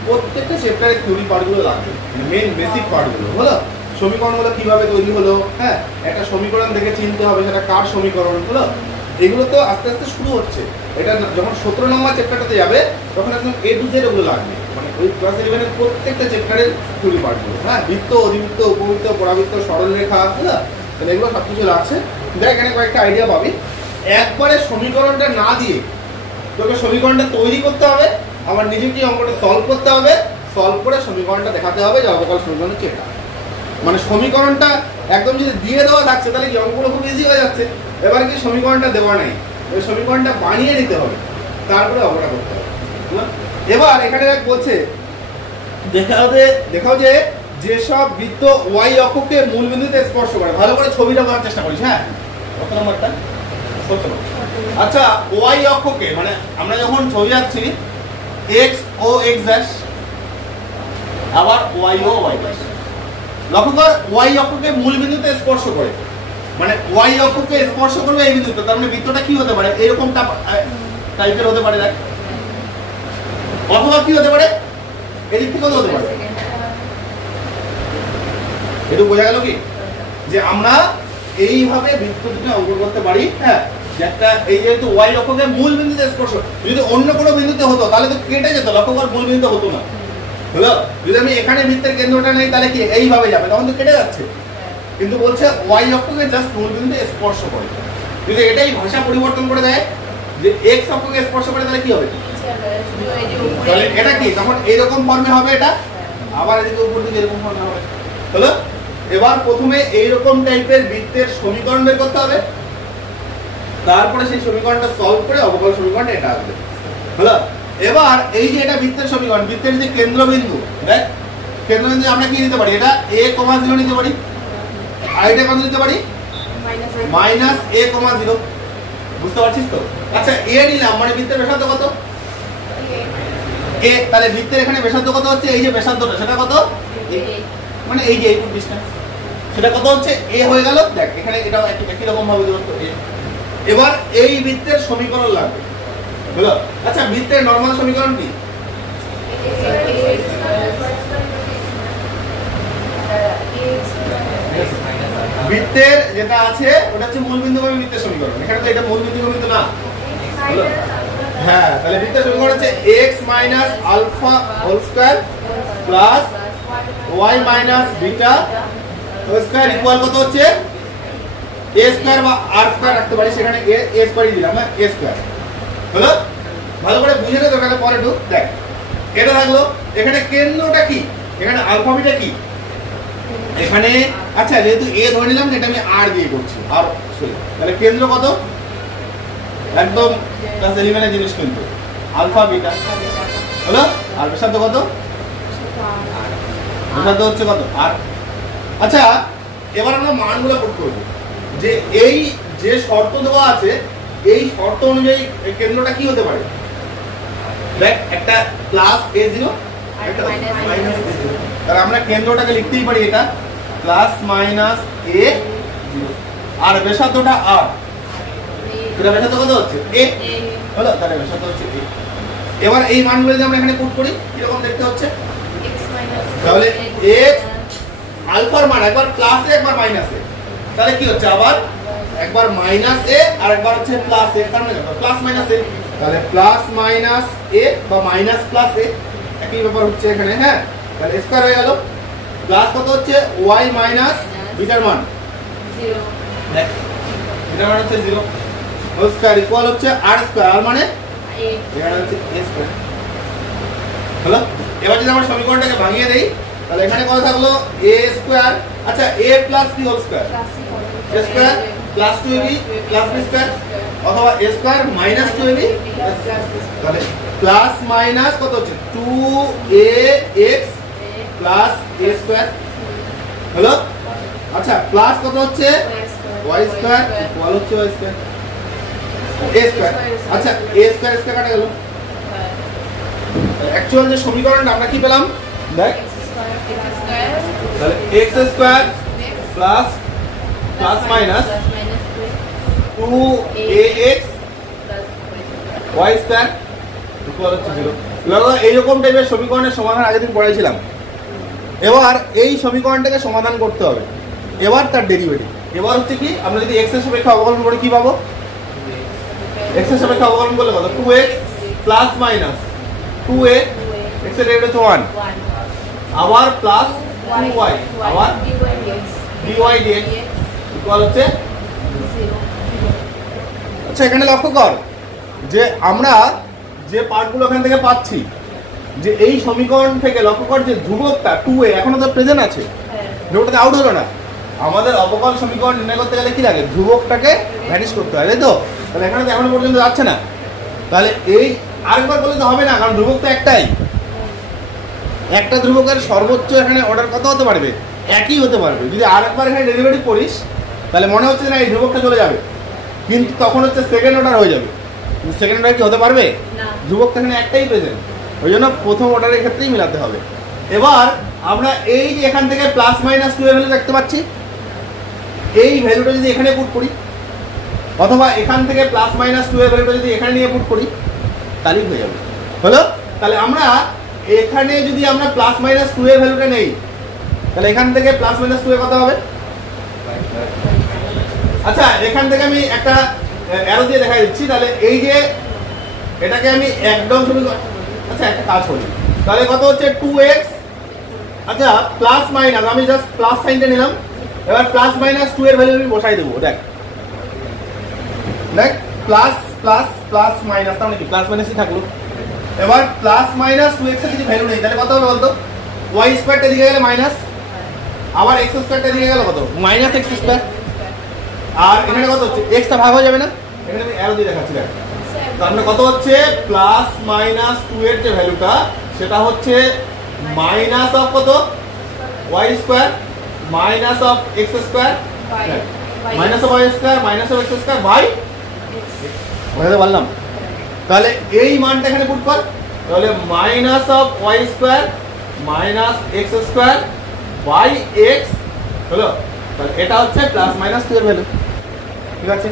প্রত্যেকটা চ্যাপ্টারের থিওরি পার্টগুলো লাগবে, মেইন বেসিক পার্টগুলো। হলো, সমীকরণগুলো কিভাবে তৈরি হলো, হ্যাঁ একটা সমীকরণ দেখে চিনতে হবে সেটা কার সমীকরণ। হলো, এগুলো তো আস্তে আস্তে শুরু হচ্ছে। এটা যখন 17 নম্বর চ্যাপ্টারটাতে যাবে তখন একদম এ টু জেড ওগুলো লাগবে, মানে ওই ক্লাস 11 এর প্রত্যেকটা চ্যাপ্টারের থিওরি পার্টগুলো। হ্যাঁ, বৃত্ত, অধিবৃত্ত, উপবৃত্ত, পরাবৃত্ত, সরলরেখা, হলো, তাহলে এগুলো সবকিছু লাগছে। দেখ এখানে কয়েকটা আইডিয়া পাবি। একবারে সমীকরণটা না দিয়ে তোকে সমীকরণটা তৈরি করতে হবে, আবার নিজে কি অঙ্কটা সলভ করতে হবে, সলভ করে সমীকরণটা দেখাতে হবে যে অবকল সমীকরণ কেটা। মানে সমীকরণটা একদম যদি দিয়ে দেওয়া থাকছে তাহলে কি অঙ্কগুলো খুব ইজি হয়ে যাচ্ছে। এবার কি সমীকরণটা দেওয়া নেই, ওই সমীকরণটা বানিয়ে নিতে হবে, তারপরে অঙ্কটা করতে হবে। এবার এখানে দেখ বলছে দেখাও যে যেসব বৃত্ত y অক্ষকে মূল বিন্দুতে স্পর্শ করে। ভালো করে ছবিটা বোঝার চেষ্টা করিস। হ্যাঁ, কত নম্বরটা? 17। আচ্ছা, y অক্ষকে মানে আমরা যখন ছবি আঁকছি x ও x ড্যাশ, আবার y ও y ড্যাশ, লক্ষ্য কর y অক্ষকে মূল বিন্দুতে স্পর্শ করে, মানে y অক্ষকে স্পর্শ করবে এই বিন্দুতে, তার মানে বৃত্তটা কি হতে পারে, এরকম টাইপের হতে পারে। দেখ, অথবা কি হতে পারে, এদিক থেকে হতে পারে। একটু বোঝা গেল কি যে আমরা এইভাবে বৃত্ত দুটো অঙ্কন করতে পারি। হ্যাঁ, একটা এই যেহেতু y অক্ষকে মূল বিন্দুতে স্পর্শ, যদি অন্য কোনো বিন্দুতে হতো তাহলে তো কেটে যেত, লক্ষ্য কর মূল বিন্দুতে হতো না। হলো, যদি আমি এখানে বৃত্তের কেন্দ্রটা নেই তাহলে কি এইভাবে যাবে, তখন তো কেটে যাচ্ছে। কিন্তু বলছে y অক্ষকে জাস্ট মূল বিন্দুতে স্পর্শ করে। যদি এটাই ভাষা পরিবর্তন করে দেয় যে x অক্ষকে স্পর্শ করে তাহলে কি হবে, তাহলে এটা কি তখন এইরকম ফর্মে হবে, এটা আবার এদিকে উপর দিকে এরকম ফর্মে হবে। হলো, এবার প্রথমে এইরকম টাইপের বৃত্তের সমীকরণ বের করতে হবে, তারপরে সেই সমীকরণটা সলভ করে অবকল সমীকরণটা এটা আসবে। হলো, এবার এই যে এটা বৃত্তের সমীকরণ, বৃত্তের যে কেন্দ্রবিন্দু, দেখ কেন্দ্রবিন্দু আমরা কি নিতে পারি, এটা a, 0 নিতে পারি, আর এটা কত নিতে পারি -a, 0। বুঝতে পারছিস তো? আচ্ছা, a নিলাম মানে বৃত্তের ব্যাসার্ধ কত, a, তাহলে বৃত্তের এখানে ব্যাসার্ধ কত হচ্ছে, এই যে ব্যাসার্ধটা সেটা কত, মানে এই যে এইটুকু ডিসটেন্স, সেটা কত হচ্ছে a হয়ে গেল। দেখ এখানে এটাও একই রকম ভাবে দেবো। এবার এই বৃত্তের সমীকরণ লাগবে। হলো, আচ্ছা বৃত্তের নরমাল সমীকরণ কি, বৃত্তের যেটা আছে ওটা হচ্ছে মূল বিন্দুগামী বৃত্তের সমীকরণ। এখানে তো এটা মূল বিন্দুগামী তো না। হ্যাঁ, তাহলে বৃত্তের সমীকরণ হচ্ছে x minus alpha whole square plus y minus beta whole square equal কত হচ্ছে a স্কয়ার বা r স্কয়ার রাখতে পারি, সেখানে a স্কয়ারই দিলাম, হ্যাঁ a স্কয়ার। হলো, ভালো করে বুঝে নে তো, তাহলে পরে ঢুক। দেখ এটা থাকলো, এখানে কেন্দ্রটা কি, এখানে আলফা বিটা কি এখানে। আচ্ছা, যেহেতু a ধরে নিলাম এটা আমি r দিয়ে করছি, আর তাহলে কেন্দ্র কত, একদম ক্লাস 11 এর জিনিস কিন্তু আলফা বিটা। হলো, আর ব্যাসার্ধ কত, ব্যাসার্ধ হচ্ছে কত r। আচ্ছা, এবার আমরা মানগুলো পুট করব, যে এই যে শর্ত দেওয়া আছে এই শর্ত অনুযায়ী কেন্দ্রটা কি হতে পারে। দেখ একটা প্লাস a0 একটা মাইনাস a0, তাহলে আমরা কেন্দ্রটাকে লিখতেই পারি এটা প্লাস মাইনাস a0, আর ব্যাসার্ধটা r, এটা ব্যাসার্ধ কত হচ্ছে a। হলো, তাহলে ব্যাসার্ধ হচ্ছে a। এবার এই মানগুলো যদি আমরা এখানে পুট করি কিরকম দেখতে হচ্ছে, তাহলে x আলফার মান একবার প্লাসে একবার মাইনাসে, তাহলে কি হচ্ছে আবার একবার মাইনাস এ আর একবার হচ্ছে প্লাস এ, কারণ প্লাস মাইনাস এ, তাহলে প্লাস মাইনাস এ বা মাইনাস প্লাস এ একই ব্যাপার হচ্ছে এখানে। হ্যাঁ, তাহলে স্কয়ার হয়ে গেল। প্লাস কত হচ্ছে y মাইনাস বিটার মান 0 দেখ বিটার মান হচ্ছে 0 হোল স্কয়ার ইকুয়াল হচ্ছে r স্কয়ার, আর মানে 8 এখানে হচ্ছে a স্কয়ার। হলো, এবার যদি আমরা সমীকরণটাকে ভাঙিয়ে দেই তাহলে এখানে কত থাকলো a স্কয়ার, আচ্ছা a plus b whole square, a square plus 2ab plus b square, অথবা a স্কয়ার মাইনাস 2ab, তাহলে প্লাস মাইনাস কত হচ্ছে 2ax প্লাস a স্কয়ার। হলো, আচ্ছা প্লাস কত হচ্ছে y স্কয়ার ইকুয়াল হচ্ছে y স্কয়ার, a স্কয়ার, আচ্ছা a স্কয়ার স্কয়ার কাটা গেল। অ্যাকচুয়াল যে সমীকরণটা আমরা কি পেলাম দেখ, তাহলে x square plus plus minus 2ax y square equal হচ্ছে 0। লগো এইরকম টাইপের সমীকরণের সমাধান আগের দিন পড়াইছিলাম। এবার এই সমীকরণটাকে সমাধান করতে হবে, এবার তার ডেরিভেটিভ। এবার হচ্ছে কি আমরা যদি x এর সাপেক্ষে অবকলন করি কি পাবো, x এর সাপেক্ষে অবকলন করলে কত 2x plus minus 2a, x এর ডেরিভেটিভ হচ্ছে 1, আবার প্লাস 2y, আবার dy dx ইকুয়াল হচ্ছে। আচ্ছা এখানে লক্ষ্য কর যে আমরা যে পার্টগুলো এখান থেকে পাচ্ছি, যে এই সমীকরণ থেকে লক্ষ্য কর যে ধ্রুবকটা 2a এখনো তো প্রেজেন্ট আছে, ধ্রুবকটা আউট হলো না। আমাদের অবকল সমীকরণ নির্ণয় করতে গেলে কি লাগে, ধ্রুবকটাকে ভ্যানিশ করতে হয়, তাই তো? তাহলে এখানে তো এখনো পর্যন্ত যাচ্ছে না, তাহলে এই আরেকবার বললে তো হবে না, কারণ ধ্রুবক তো একটাই। একটা ধ্রুবকের সর্বোচ্চ এখানে অর্ডার কত হতে পারবে, একই হতে পারবে। যদি আরেকবার এখানে ডেরিভেটিভ করিস তাহলে মনে হচ্ছে না এই ধ্রুবকটা চলে যাবে, কিন্তু তখন হচ্ছে সেকেন্ড অর্ডার হয়ে যাবে। সেকেন্ড অর্ডার কি হতে পারবে, ধ্রুবকটা এখানে একটাই প্রেজেন্ট, ওই জন্য প্রথম অর্ডারের ক্ষেত্রেই মিলাতে হবে। এবার আমরা এই যে এখান থেকে প্লাস মাইনাস 2 এর ভ্যালু দেখতে পাচ্ছি, এই ভ্যালুটা যদি এখানে পুট করি, অথবা এখান থেকে প্লাস মাইনাস 2 এর ভ্যালুটা যদি এখানে নিয়ে পুট করি তাহলেই হয়ে যাবে। হলো, তাহলে আমরা এখানে যদি আমরা প্লাস মাইনাস 2 এর ভ্যালুটা নেই তাহলে এখান থেকে প্লাস মাইনাস 2 এর কত হবে। আচ্ছা এখান থেকে আমি একটা অ্যারো দিয়ে দেখাই দিচ্ছি, তাহলে এই যে এটাকে আমি একদম আচ্ছা একটা কাজ করি, তাহলে কত হচ্ছে 2x, আচ্ছা প্লাস মাইনাস আমি জাস্ট প্লাস সাইনটা নিলাম, এবার প্লাস মাইনাস 2 এর ভ্যালু আমি বসাই দেবো। দেখ দেখ প্লাস প্লাস প্লাস মাইনাস, তার মানে কি প্লাস মাইনাসই থাকলো। এবার প্লাস মাইনাস 2x এর যদি ভ্যালু নেই তাহলে কত হবে বলতো, y স্কয়ারটা দিকে গেলে মাইনাস, আবার x স্কয়ারটা দিকে গেল কত মাইনাস x স্কয়ার, আর এখানে কত হচ্ছে x টা ভাগ হয়ে যাবে না, এখানে আমি অ্যারো দিয়ে দেখাচ্ছি। দেখ তাহলে কত হচ্ছে প্লাস মাইনাস 2 এর যে ভ্যালুটা সেটা হচ্ছে মাইনাস অফ কত y square minus of x square minus of y square minus of x square by বুঝতে পারলাম। তাহলে এই মানটা এখানে পুট কর, তাহলে minus of y square minus x square by x হলো, তাহলে এটা হচ্ছে প্লাস মাইনাস 2 এর ভ্যালু। ঠিক আছে,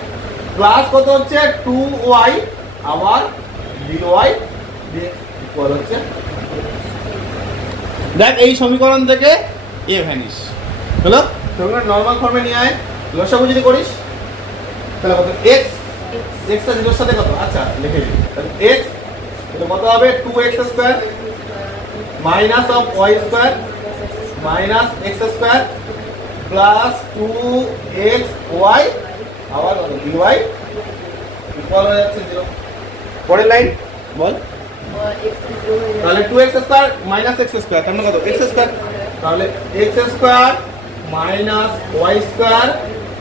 প্লাস কত হচ্ছে 2y আবার dy dx ইকুয়াল হচ্ছে। দেখ এই সমীকরণ থেকে a ভ্যানিশ হলো, তোমরা নরমাল ফর্মে নিয়ে আয়, লসাগু যদি করিস তাহলে কত x, x টা 0 এর সাথে কত, আচ্ছা লিখে দিই, তাহলে x এটা কত হবে 2x square minus of y square minus x square plus 2xy আবার কত dy ইকুয়াল হয়ে যাচ্ছে 0। পরের লাইন বল, তাহলে 2x square minus x square তার মানে কত x স্কয়ার, তাহলে x square minus y square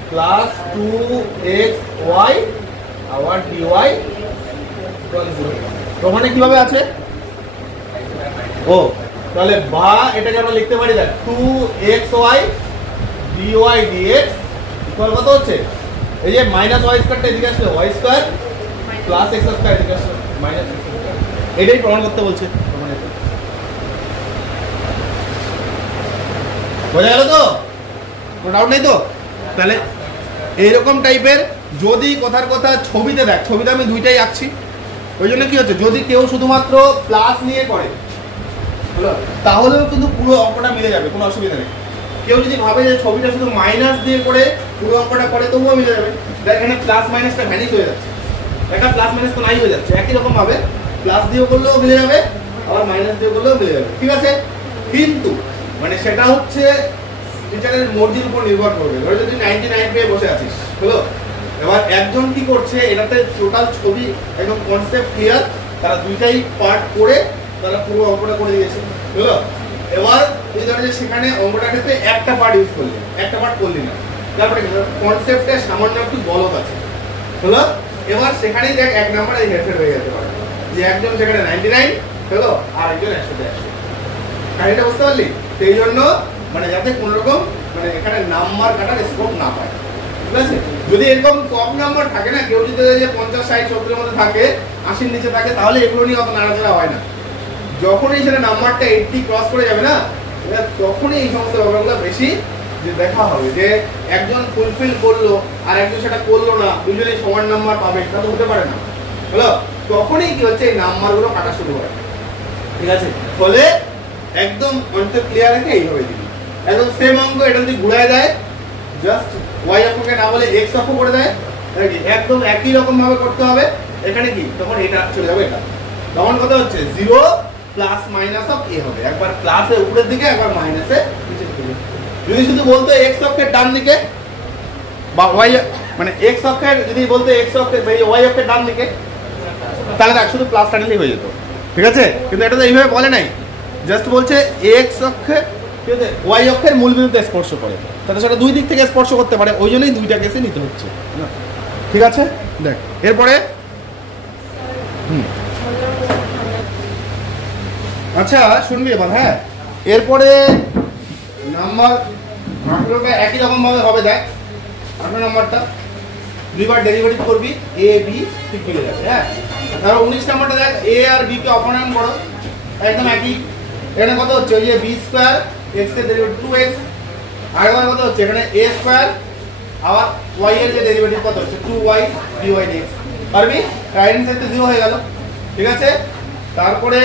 plus 2xy আবার dy ইকুয়াল 0। ওখানে কিভাবে আছে, ও তাহলে বা এটাকে আমরা লিখতে পারি দেখ 2xy dy dx ইকুয়াল কত হচ্ছে, এই যে মাইনাস y স্কয়ারটা এদিকে আসলে y square plus x square এদিকে আসলে মাইনাস x স্কয়ার, এটাই প্রমাণ করতে বলছে। বোঝা গেল তো, কোনো ডাউট নেই তো? তাহলে এইরকম টাইপের যদি কথার কথা ছবিতে দেখ, ছবিতে আমি দুইটাই আঁকছি, ওই জন্য কি হচ্ছে যদি কেউ শুধুমাত্র প্লাস নিয়ে করে তাহলেও কিন্তু পুরো অঙ্কটা মিলে যাবে, কোনো অসুবিধা নেই। কেউ যদি ভাবে যে ছবিটা শুধু মাইনাস দিয়ে করে পুরো অঙ্কটা করে তবুও মিলে যাবে, দেখ এখানে প্লাস মাইনাসটা ভ্যানিশ হয়ে যাচ্ছে, দেখা প্লাস মাইনাস তো নাই হয়ে যাচ্ছে, একই রকম ভাবে প্লাস দিয়েও করলেও মিলে যাবে আবার মাইনাস দিয়ে করলেও মিলে যাবে, ঠিক আছে। কিন্তু মানে সেটা হচ্ছে টিচারের মর্জির উপর নির্ভর করবে। ধরো যদি 99 পেয়ে বসে আছিস, হলো, এবার একজন কি করছে এটাতে টোটাল ছবি একদম কনসেপ্ট ক্লিয়ার, তারা দুইটাই পার্ট করে তারা পুরো অঙ্কটা করে দিয়েছে, হলো। এবার তুই ধরো যে সেখানে অঙ্কটার ক্ষেত্রে একটা পার্ট ইউজ করলি, একটা পার্ট করলি না, তারপরে কনসেপ্টে সামান্য একটু বলক আছে, হলো। এবার সেখানেই দেখ এক নম্বরে হেরফের হয়ে যেতে পারে, যে একজন সেখানে 99, হলো, আর একজন 180। কাহিনীটা বুঝতে পারলি? সেই জন্য মানে যাতে কোনো রকম মানে এখানে নাম্বার কাটার স্কোপ না পায়, ঠিক আছে। যদি এরকম কম নাম্বার থাকে না, কেউ যদি 50, 60, 70 মধ্যে থাকে, 80-র নিচে থাকে, তাহলে এগুলো নিয়ে অত নাড়াচাড়া হয় না। যখনই সেটা নাম্বারটা 80 ক্রস করে যাবে না, তখনই এই সমস্ত ব্যাপারগুলো বেশি যে দেখা হবে, যে একজন ফুলফিল করলো আর একজন সেটা করলো না, দুজনেই সমান নাম্বার পাবে, এটা তো হতে পারে না, হলো। তখনই কি হচ্ছে এই নাম্বারগুলো কাটা শুরু হয়, ঠিক আছে। ফলে একদম কনসেপ্ট ক্লিয়ার রেখে এইভাবে দিবি। একদম সেম অঙ্ক এটা যদি ঘুরায় দেয়, জাস্ট ওয়াই অক্ষকে না বলে এক্স অক্ষ করে দেয়, একদম একই রকম ভাবে করতে হবে। এখানে কি তখন এটা চলে যাবে, এটা তখন কথা হচ্ছে 0 প্লাস মাইনাস অফ এ হবে, একবার প্লাসে উপরের দিকে, একবার মাইনাসে নিচের দিকে। যদি শুধু বলতো এক্স অক্ষের ডান দিকে বা ওয়াই মানে এক্স অক্ষের যদি বলতো এক্স অক্ষের ওয়াই অক্ষের ডান দিকে, তাহলে দেখ শুধু প্লাস টানলেই হয়ে যেত, ঠিক আছে। কিন্তু এটা তো এইভাবে বলে নাই, জাস্ট বলছে এক্স অক্ষে ঠিক আছে ওয়াই অক্ষের মূল বিন্দুতে স্পর্শ করে, তাহলে সেটা দুই দিক থেকে স্পর্শ করতে পারে, ওই জন্যই দুইটা কেসে নিতে হচ্ছে, ঠিক আছে। দেখ এরপরে আচ্ছা শুনবি এবার, হ্যাঁ, এরপরে নাম্বার 18টা একই রকম ভাবে হবে। দেখ 18 নাম্বারটা দুইবার ডেরিভেটিভ করবি, এ বি ঠিক মিলে যাবে, হ্যাঁ। আর 19 নাম্বারটা দেখ এ আর বি কে অপনয়ন করো, একদম একই। এখানে কত হচ্ছে ওই যে বি স্কয়ার এক্স এর ডেরিভেটিভ 2x, আর এখানে কত হচ্ছে এখানে a স্কয়ার, আবার y এর যে ডেরিভেটিভ কত হচ্ছে 2y dy dx, পারবি? রাইট হ্যান্ড সাইডে 0 হয়ে গেল, ঠিক আছে। তারপরে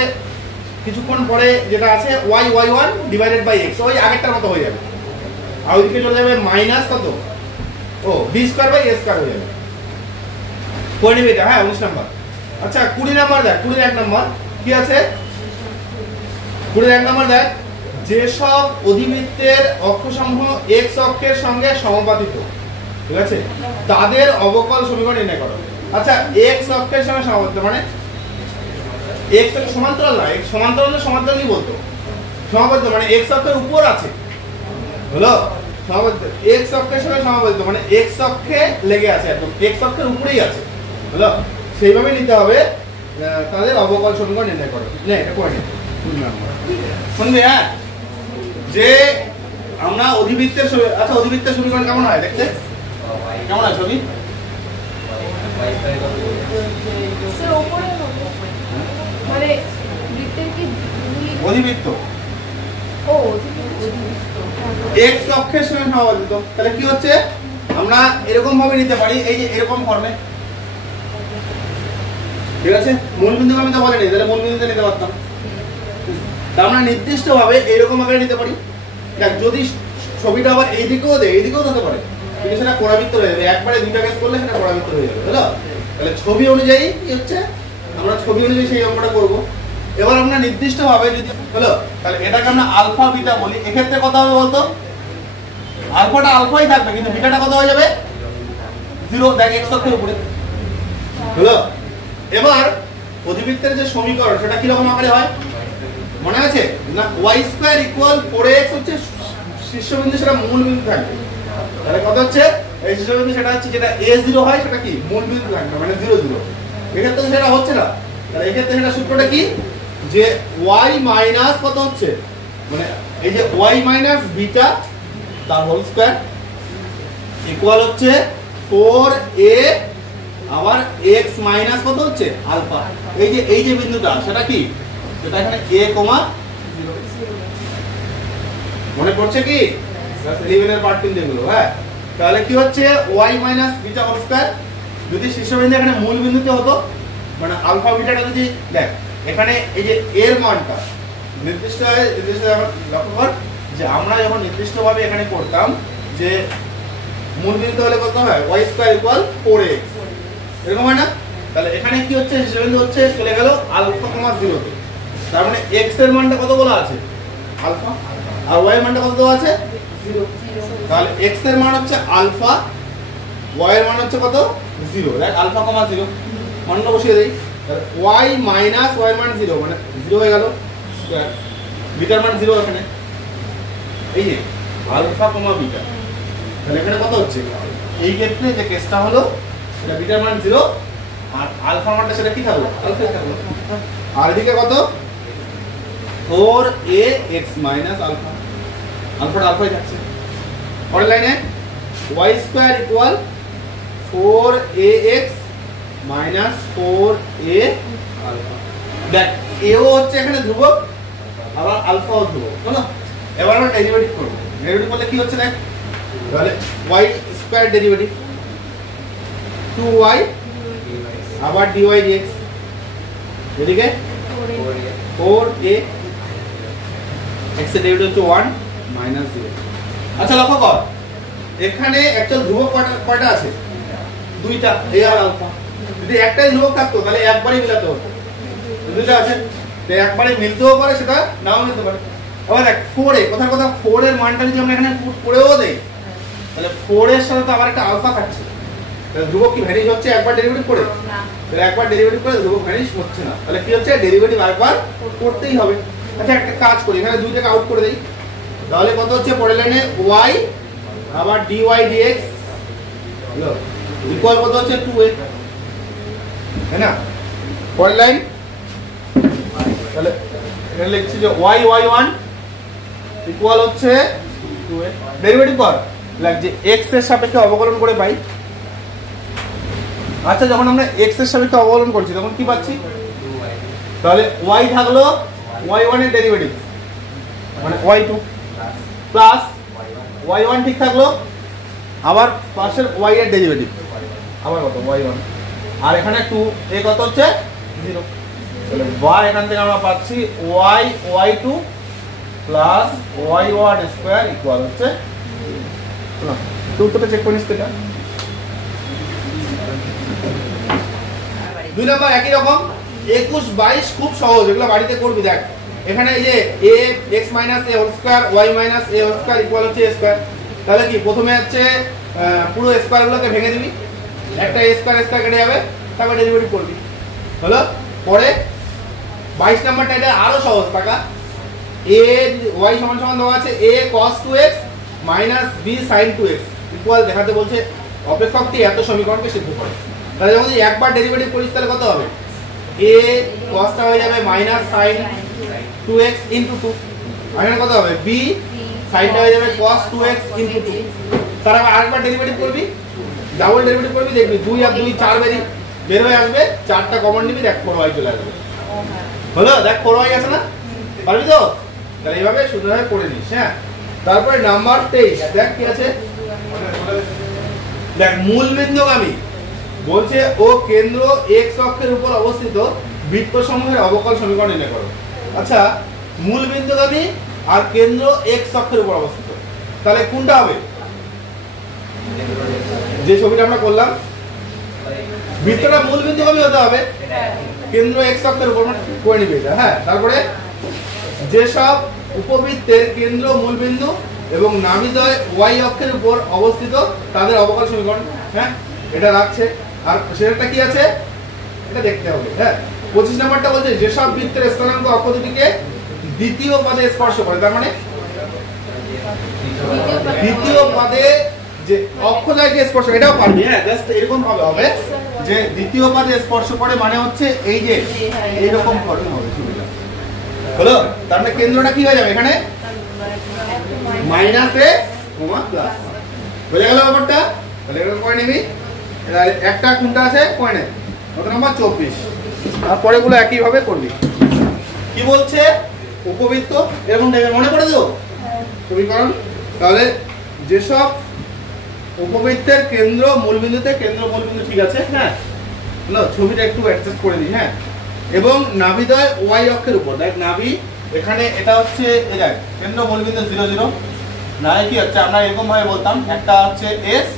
কিছুক্ষণ পরে যেটা আছে y1 ডিভাইডেড বাই x, ওই আগেরটার মতো হয়ে যাবে, আর ওইদিকে চলে যাবে মাইনাস কত ও b square by a square হয়ে যাবে। করে নিবি এটা, হ্যাঁ 19 নাম্বার। আচ্ছা 20 নাম্বার দেখ, 20 1 নাম্বার কি আছে, 20 1 নাম্বার দেখ যেসব অধিবৃত্তের অক্ষসমূহ x অক্ষের সঙ্গে সমাপতিত, ঠিক আছে, তাদের অবকল সমীকরণ নির্ণয় করো। আচ্ছা x অক্ষের সঙ্গে সমাপতিত মানে x এর সমান্তরাল না, x সমান্তরাল সমান্তরালই বলতো, সমাপতিত মানে x অক্ষের উপর আছে, হলো, সমাপতিত x অক্ষের সঙ্গে সমাপতিত মানে x অক্ষে লেগে আছে, একদম x অক্ষের উপরেই আছে, হলো, সেইভাবে নিতে হবে। তাদের অবকল সমীকরণ নির্ণয় করো, না এটা করে নি শুনবি, হ্যাঁ। যে আমরা অধিবৃত্তের আচ্ছা অধিবৃত্তের সমীকরণ কেমন হয় দেখতে, কেমন হয় ছবি? স্যার উপরে মানে বৃত্তের কি অধিবৃত্ত ও x অক্ষের সঙ্গে সমাপতিত, তাহলে কি হচ্ছে আমরা এরকম ভাবে নিতে পারি, এই যে এরকম ফর্মে, ঠিক আছে। মূল বিন্দু আমি তো বলিনি, তাহলে মূল বিন্দুতে নিতে পারতাম, তা আমরা নির্দিষ্ট ভাবে এরকম আকারে নিতে পারি। দেখ যদি ছবিটা আবার এইদিকেও দেয়, এইদিকেও হতে পারে, কিন্তু সেটা কোণাবৃত্ত হয়ে যাবে, একবারে দুইটা কেস করলে সেটা কোণাবৃত্ত হয়ে যাবে, বুঝলো। তাহলে ছবি অনুযায়ী কি হচ্ছে, আমরা ছবি অনুযায়ী সেই অঙ্কটা করবো। এবার আমরা নির্দিষ্ট ভাবে যদি হলো, তাহলে এটাকে আমরা আলফা বিটা বলি, এক্ষেত্রে কত হবে বলতো, আলফাটা আলফাই থাকবে কিন্তু বিটাটা কত হয়ে যাবে 0, দেখ x অক্ষের উপরে, হলো। এবার অধিবৃত্তের যে সমীকরণ সেটা কি রকম আকারে হয় মনে আছে না, y স্কয়ার ইকুয়াল 4x হচ্ছে শীর্ষবিন্দু, সেটা মূল বিন্দু থাকবে, তাহলে কত হচ্ছে এই শীর্ষবিন্দু সেটা হচ্ছে যেটা a0 হয় সেটা কি মূল বিন্দু থাকবে মানে 0 0, এক্ষেত্রে তো সেটা হচ্ছে না, তাহলে এক্ষেত্রে সেটা সূত্রটা কি যে y মাইনাস কত হচ্ছে মানে এই যে y মাইনাস বিটা তার হোল স্কয়ার ইকুয়াল হচ্ছে 4a আবার x মাইনাস কত হচ্ছে আলফা, এই যে বিন্দুটা সেটা কি, সেটা এখানে a, 0 মনে পড়ছে কি ক্লাস 11 এর পার্ট 3 দেখলো, হ্যাঁ। তাহলে কি হচ্ছে y minus beta whole square, যদি শীর্ষবিন্দু এখানে মূল বিন্দুতে হতো মানে আলফা বিটাটা যদি দেখ এখানে এই যে এর মানটা নির্দিষ্ট লক্ষ্য কর যে আমরা যখন নির্দিষ্টভাবে এখানে করতাম যে মূলবিন্দু হলে কত হয় y স্কয়ার ইকুয়াল 4x, এরকম হয় না? তাহলে এখানে কি হচ্ছে, বিন্দু হচ্ছে চলে গেল আলফা কমা 0 তে। তার মানে x এর মানটা কত বলা আছে আলফা, আর y এর মানটা কত দেওয়া আছে 0। তাহলে x এর মান হচ্ছে আলফা, y এর মান হচ্ছে কত 0। দেখ আলফা কমা 0 মানটা বসিয়ে দেই। y মাইনাস y এর মান 0 মানে 0 হয়ে গেল স্কয়ার, বিটার মান 0 এখানে, এই যে আলফা কমা বিটা। তাহলে এখানে কত হচ্ছে, এই ক্ষেত্রে যে কেসটা হলো সেটা বিটার মান 0 আর আলফা মানটা সেটা কি থাকলো আলফা থাকলো। আর এদিকে কত 4ax মাইনাস আলফা, আলফাটা আলফাই থাকছে। পরের লাইনে y square equal 4ax minus 4a alpha. দেখ এও হচ্ছে এখানে ধ্রুবক আবার আলফাও ধ্রুবক, হলো? এবার আমরা ডেরিভেটিভ করব। ডেরিভেটিভ করলে কি হচ্ছে দেখ, তাহলে y স্কয়ার ডেরিভেটিভ 2y আবার dy dx, এদিকে 4a x এর ডেরিভেটিভ হচ্ছে 1 মাইনাস 0। আচ্ছা লক্ষ্য কর এখানে অ্যাকচুয়াল ধ্রুবক কয়টা আছে, দুইটা, a আর আলফা। যদি একটাই ধ্রুবক থাকতো তাহলে একবারই মিলাতে হতো, দুইটা আছে তো একবারে মিলতেও পারে সেটা নাও মিলতে পারে। আবার দেখ 4a কোথায় কোথায় 4 এর মানটা যদি আমরা এখানে পুট করেও দেই তাহলে 4 এর সাথে তো আবার একটা আলফা থাকছে, তাহলে ধ্রুবক কি ভ্যানিশ হচ্ছে একবার ডেরিভেটিভ করে? তাহলে একবার ডেরিভেটিভ করে ধ্রুবক ভ্যানিশ হচ্ছে না, তাহলে কি হচ্ছে ডেরিভেটিভ আরেকবার করতেই হবে। আচ্ছা একটা কাজ করি, এখানে দুইটাকে আউট করে দেই, তাহলে কত হচ্ছে পরের লাইনে y আবার dy dx ইকুয়াল কত হচ্ছে 2a, তাই না? পরের লাইন তাহলে এখানে লিখছি যে y1 ইকুয়াল হচ্ছে 2a, ডেরিভেটিভ কর লাগছে x এর সাপেক্ষে অবকলন করে পাই। আচ্ছা যখন আমরা x এর সাপেক্ষে অবকলন করছি তখন কি পাচ্ছি, তাহলে y থাকলো y1 এর ডেরিভেটিভ মানে y2 প্লাস y1 ঠিক থাকলো, আবার পাশের y এর ডেরিভেটিভ আবার কত y1, আর এখানে 2 এ কত হচ্ছে 0। তাহলে y এখান থেকে আমরা পাচ্ছি y2 plus y1 square equal হচ্ছে, উত্তরটা চেক করে নিস এটা। 2 নাম্বার একই রকম 21 22 খুব সহজ, এগুলো বাড়িতে করবি। দেখ এখানে এই যে a x minus a whole square y minus a whole square equal হচ্ছে a স্কয়ার। তাহলে কি প্রথমে হচ্ছে পুরো স্কয়ার গুলোকে ভেঙে দিবি, একটা a স্কয়ার স্কয়ার কেটে যাবে, তারপর ডেরিভেটিভ করবি, হলো? পরে 22 নাম্বারটা এটা আরো সহজ টাকা, a y সমান সমান দেওয়া আছে a cos 2x minus b sin 2x equal দেখাতে বলছে অপেক্ষকটি এত সমীকরণকে সিদ্ধ করে। তাহলে যখন একবার ডেরিভেটিভ করিস তাহলে কত হবে, a cosটা হয়ে যাবে মাইনাস sin 2x into 2, আর এখানে কত হবে b sinটা হয়ে যাবে cos 2x into 2। তারপর আরেকবার ডেরিভেটিভ করবি, ডাবল ডেরিভেটিভ করবি, দেখবি 2 আর 2 4 বের হয়ে আসবে, 4টা কমন নিবি, দেখ 4y চলে আসবে, হলো? দেখ 4y আছে না, পারবি তো? তাহলে এইভাবে সুন্দরভাবে করে নিস। হ্যাঁ, তারপরে নাম্বার 23 দেখ কি আছে, দেখ মূল বিন্দুগামী বলছে ও কেন্দ্র x অক্ষের উপর অবস্থিত বৃত্তসমূহের অবকল সমীকরণ নির্ণয় করো। আচ্ছা মূল বিন্দুগামী আর কেন্দ্র x অক্ষের উপর অবস্থিত, তাহলে কোনটা হবে? যে ছবিটা আমরা করলাম বৃত্তটা মূল বিন্দুগামী হতে হবে, কেন্দ্র x অক্ষের উপর করে নিবে এটা। হ্যাঁ, তারপরে যেসব উপবৃত্তের কেন্দ্র মূলবিন্দু এবং নাভিদ্বয় y অক্ষের উপর অবস্থিত তাদের অবকল সমীকরণ। হ্যাঁ, এটা রাখছে। আর সেটা কি আছে এটা দেখতে হবে। হ্যাঁ, 25 নাম্বারটা বলছে যেসব বৃত্তের স্থানাঙ্ক অক্ষ দুটিকে দ্বিতীয় পদে স্পর্শ করে, তার মানে দ্বিতীয় পদে যে অক্ষদ্বয়কে স্পর্শ, এটাও পারবি। হ্যাঁ, জাস্ট এরকম ভাবে হবে যে দ্বিতীয় পদে স্পর্শ করে মানে হচ্ছে এই যে এইরকম ফর্মে হবে, হলো? তার মানে কেন্দ্রটা কি হয়ে যাবে এখানে মাইনাস এ কমা প্লাস, বুঝে গেল ব্যাপারটা? তাহলে এরকম করে নিবি, একটা কোনটা আছে করে নে, কত নাম্বার 24, আর পরেগুলো একই ভাবে করবি। কি বলছে উপবৃত্ত এরকম মনে করে দেবো সমীকরণ। তাহলে যেসব উপবৃত্তের কেন্দ্র মূলবিন্দুতে কেন্দ্র মূলবিন্দু ঠিক আছে। হ্যাঁ, হলো? ছবিটা একটু অ্যাডজাস্ট করে দিই। হ্যাঁ, এবং নাভিদ্বয় y অক্ষের উপর, দেখ নাভি এখানে এটা হচ্ছে এই দেখ কেন্দ্র মূলবিন্দু 0 0 না কি হচ্ছে আমরা এরকম ভাবে বলতাম একটা হচ্ছে s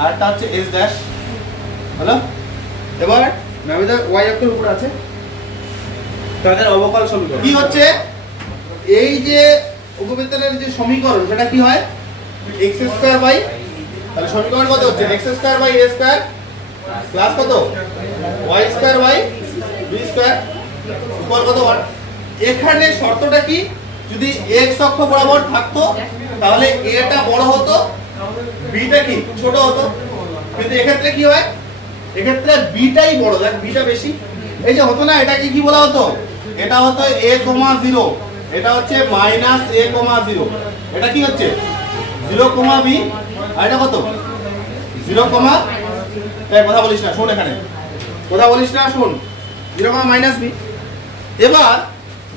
আর একটা হচ্ছে s ড্যাশ হলো। এবার নামিদা y অক্ষের উপর আছে তাদের অবকল সমীকরণ কি হচ্ছে এই যে উপবৃত্তের যে সমীকরণ সেটা কি হয় x স্কয়ার বাই তাহলে সমীকরণ কত হচ্ছে x square by a square plus কত y square by b square equal কত 1। এখানে শর্তটা কি যদি x অক্ষ বরাবর থাকতো তাহলে a টা বড় হতো b টা কি ছোট হতো, কিন্তু এক্ষেত্রে কি হয় এক্ষেত্রে b টাই বড়, দেখ b টা বেশি। এই যে হতো না এটাকে কি বলা হতো এটা হতো a, 0 এটা হচ্ছে -a, 0 এটা কি হচ্ছে 0, b আর এটা কত 0, তাই কথা বলিস না শুন এখানে কথা বলিস না শুন 0, b। এবার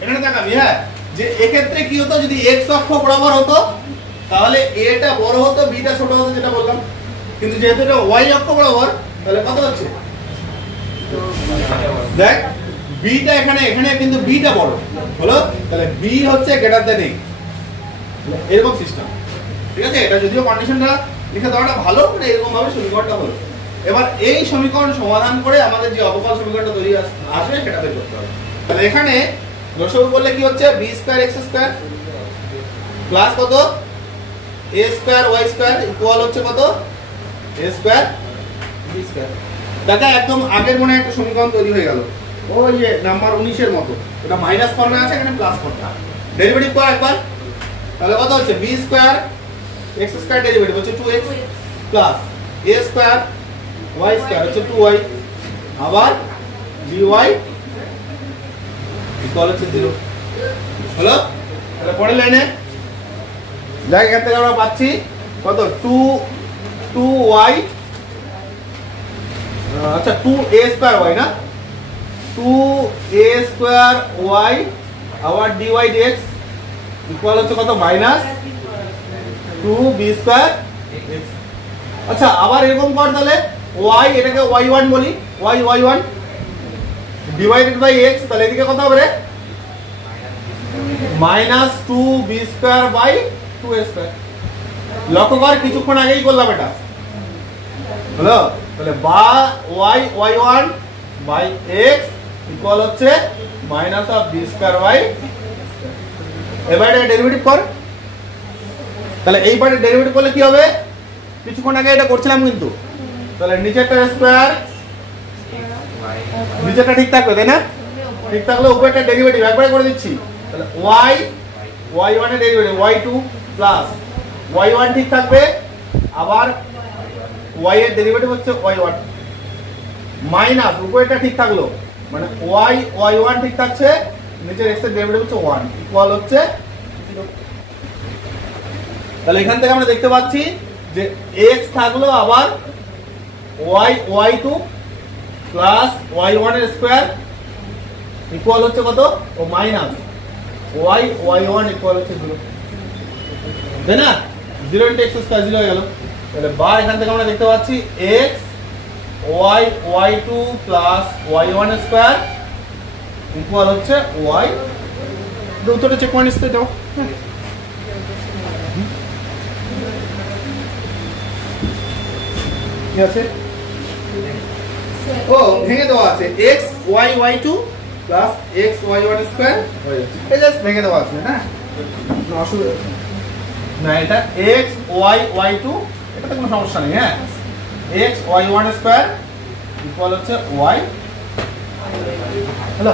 এখানে তাকাবি হ্যাঁ যে এক্ষেত্রে কি হতো যদি x অক্ষ বরাবর হতো তাহলে a টা বড় হতো b টা ছোট হতো যেটা বললাম, কিন্তু যেহেতু এটা y অক্ষ বরাবর তাহলে কত হচ্ছে দেখ b টা এখানে কিন্তু b টা বড় হলো, তাহলে b হচ্ছে গ্রেটার দ্যান a এরকম সিস্টেম। ঠিক আছে, এটা যদিও কন্ডিশনটা লিখে দেওয়াটা ভালো মানে এরকম ভাবে সমীকরণটা হলো। এবার এই সমীকরণ সমাধান করে আমাদের যে অবকল সমীকরণটা তৈরি আসবে সেটা বের করতে হবে। তাহলে এখানে লসাগু করলে কি হচ্ছে b square x square plus কত a square y square equal হচ্ছে কত a স্কয়ার b স্কয়ার। দেখা একদম আগের মনে একটা সমীকরণ তৈরি হয়ে গেল ওই যে নাম্বার 19 এর মতো, এটা মাইনাস ফর্মে আছে এখানে প্লাস ফর্মে ডেরিভেটিভ কর একবার, তাহলে কত হচ্ছে b square x square derivative হচ্ছে 2x plus a square y square হচ্ছে 2y আবার by ইকুয়াল হচ্ছে 0 হলো। তাহলে পরের লাইনে যাই এখান থেকে আমরা পাচ্ছি কত 2y আচ্ছা 2a স্কয়ার y না 2a স্কয়ার y আবার dy dx ইকুয়াল হচ্ছে কত মাইনাস 2b স্কয়ার x। আচ্ছা আবার এরকম কর তাহলে y এটাকে y1 বলি y1 ডিভাইডেড বাই x তাহলে এদিকে কত হবে রে minus 2b square by 2a square. লক্ষ্য কর কিছুক্ষণ আগেই করলাম এটা হলো, তাহলে বা y1 বাই x ইকুয়াল হচ্ছে minus of b square by. এবার এটা ডেরিভেটিভ কর, তাহলে এই পার্টের ডেরিভেটিভ করলে কি হবে কিছুক্ষণ আগে এটা করছিলাম কিন্তু, তাহলে নিচেরটা স্কয়ার নিচেরটা ঠিক থাকবে তাই না, ঠিক থাকলে উপরেরটা ডেরিভেটিভ একবারে করে দিচ্ছি, তাহলে y1 এর ডেরিভেটিভ y2 প্লাস y1 ঠিক থাকবে আবার y এর ডেরিভেটিভ হচ্ছে y1 মাইনাস উপরেরটা ঠিক থাকলো মানে y1 ঠিক থাকছে নিচের x এর ডেরিভেটিভ হচ্ছে 1 ইকুয়াল হচ্ছে 0। তাহলে এখান থেকে আমরা দেখতে পাচ্ছি যে x থাকলো আবার y2 প্লাস y1 এর স্কয়ার ইকুয়াল হচ্ছে কত ও মাইনাস y1 ইকুয়াল হচ্ছে 0 তাই না, 0 * x স্কয়ার 0 হয়ে গেল। তাহলে বা এখান থেকে আমরা দেখতে পাচ্ছি x y2 প্লাস y1 এর স্কয়ার ইকুয়াল হচ্ছে y। উত্তরটা চেক করে নিতে দাও কি আছে ও ভেঙে দেওয়া আছে x y2 plus x y1 square এই জাস্ট ভেঙে দেওয়া আছে হ্যাঁ কোনো অসুবিধা না, এটা x y2 এটাতে কোনো সমস্যা নেই হ্যাঁ x y1 স্কয়ার ইকুয়াল হচ্ছে y হ্যালো।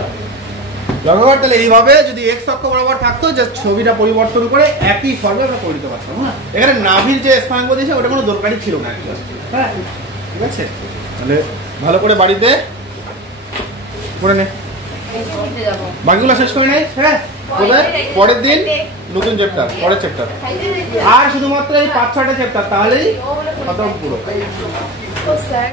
লক্ষ্য তাহলে এইভাবে যদি x অক্ষ বরাবর থাকতো যে ছবিটা পরিবর্তন করে একই ফর্মে আমরা করে দিতে পারতাম হ্যাঁ। এখানে নাভির যে স্থানাঙ্ক দিয়েছে ওটা কোনো দরকারই ছিল না হ্যাঁ, ঠিক আছে। তাহলে ভালো করে বাড়িতে করে নে বাকিগুলো শেষ করে নেই হ্যাঁ, পরের দিন নতুন চ্যাপ্টার পরের চ্যাপ্টার আর শুধুমাত্র এই 5-6টা চ্যাপ্টার তাহলেই খতম পুরো।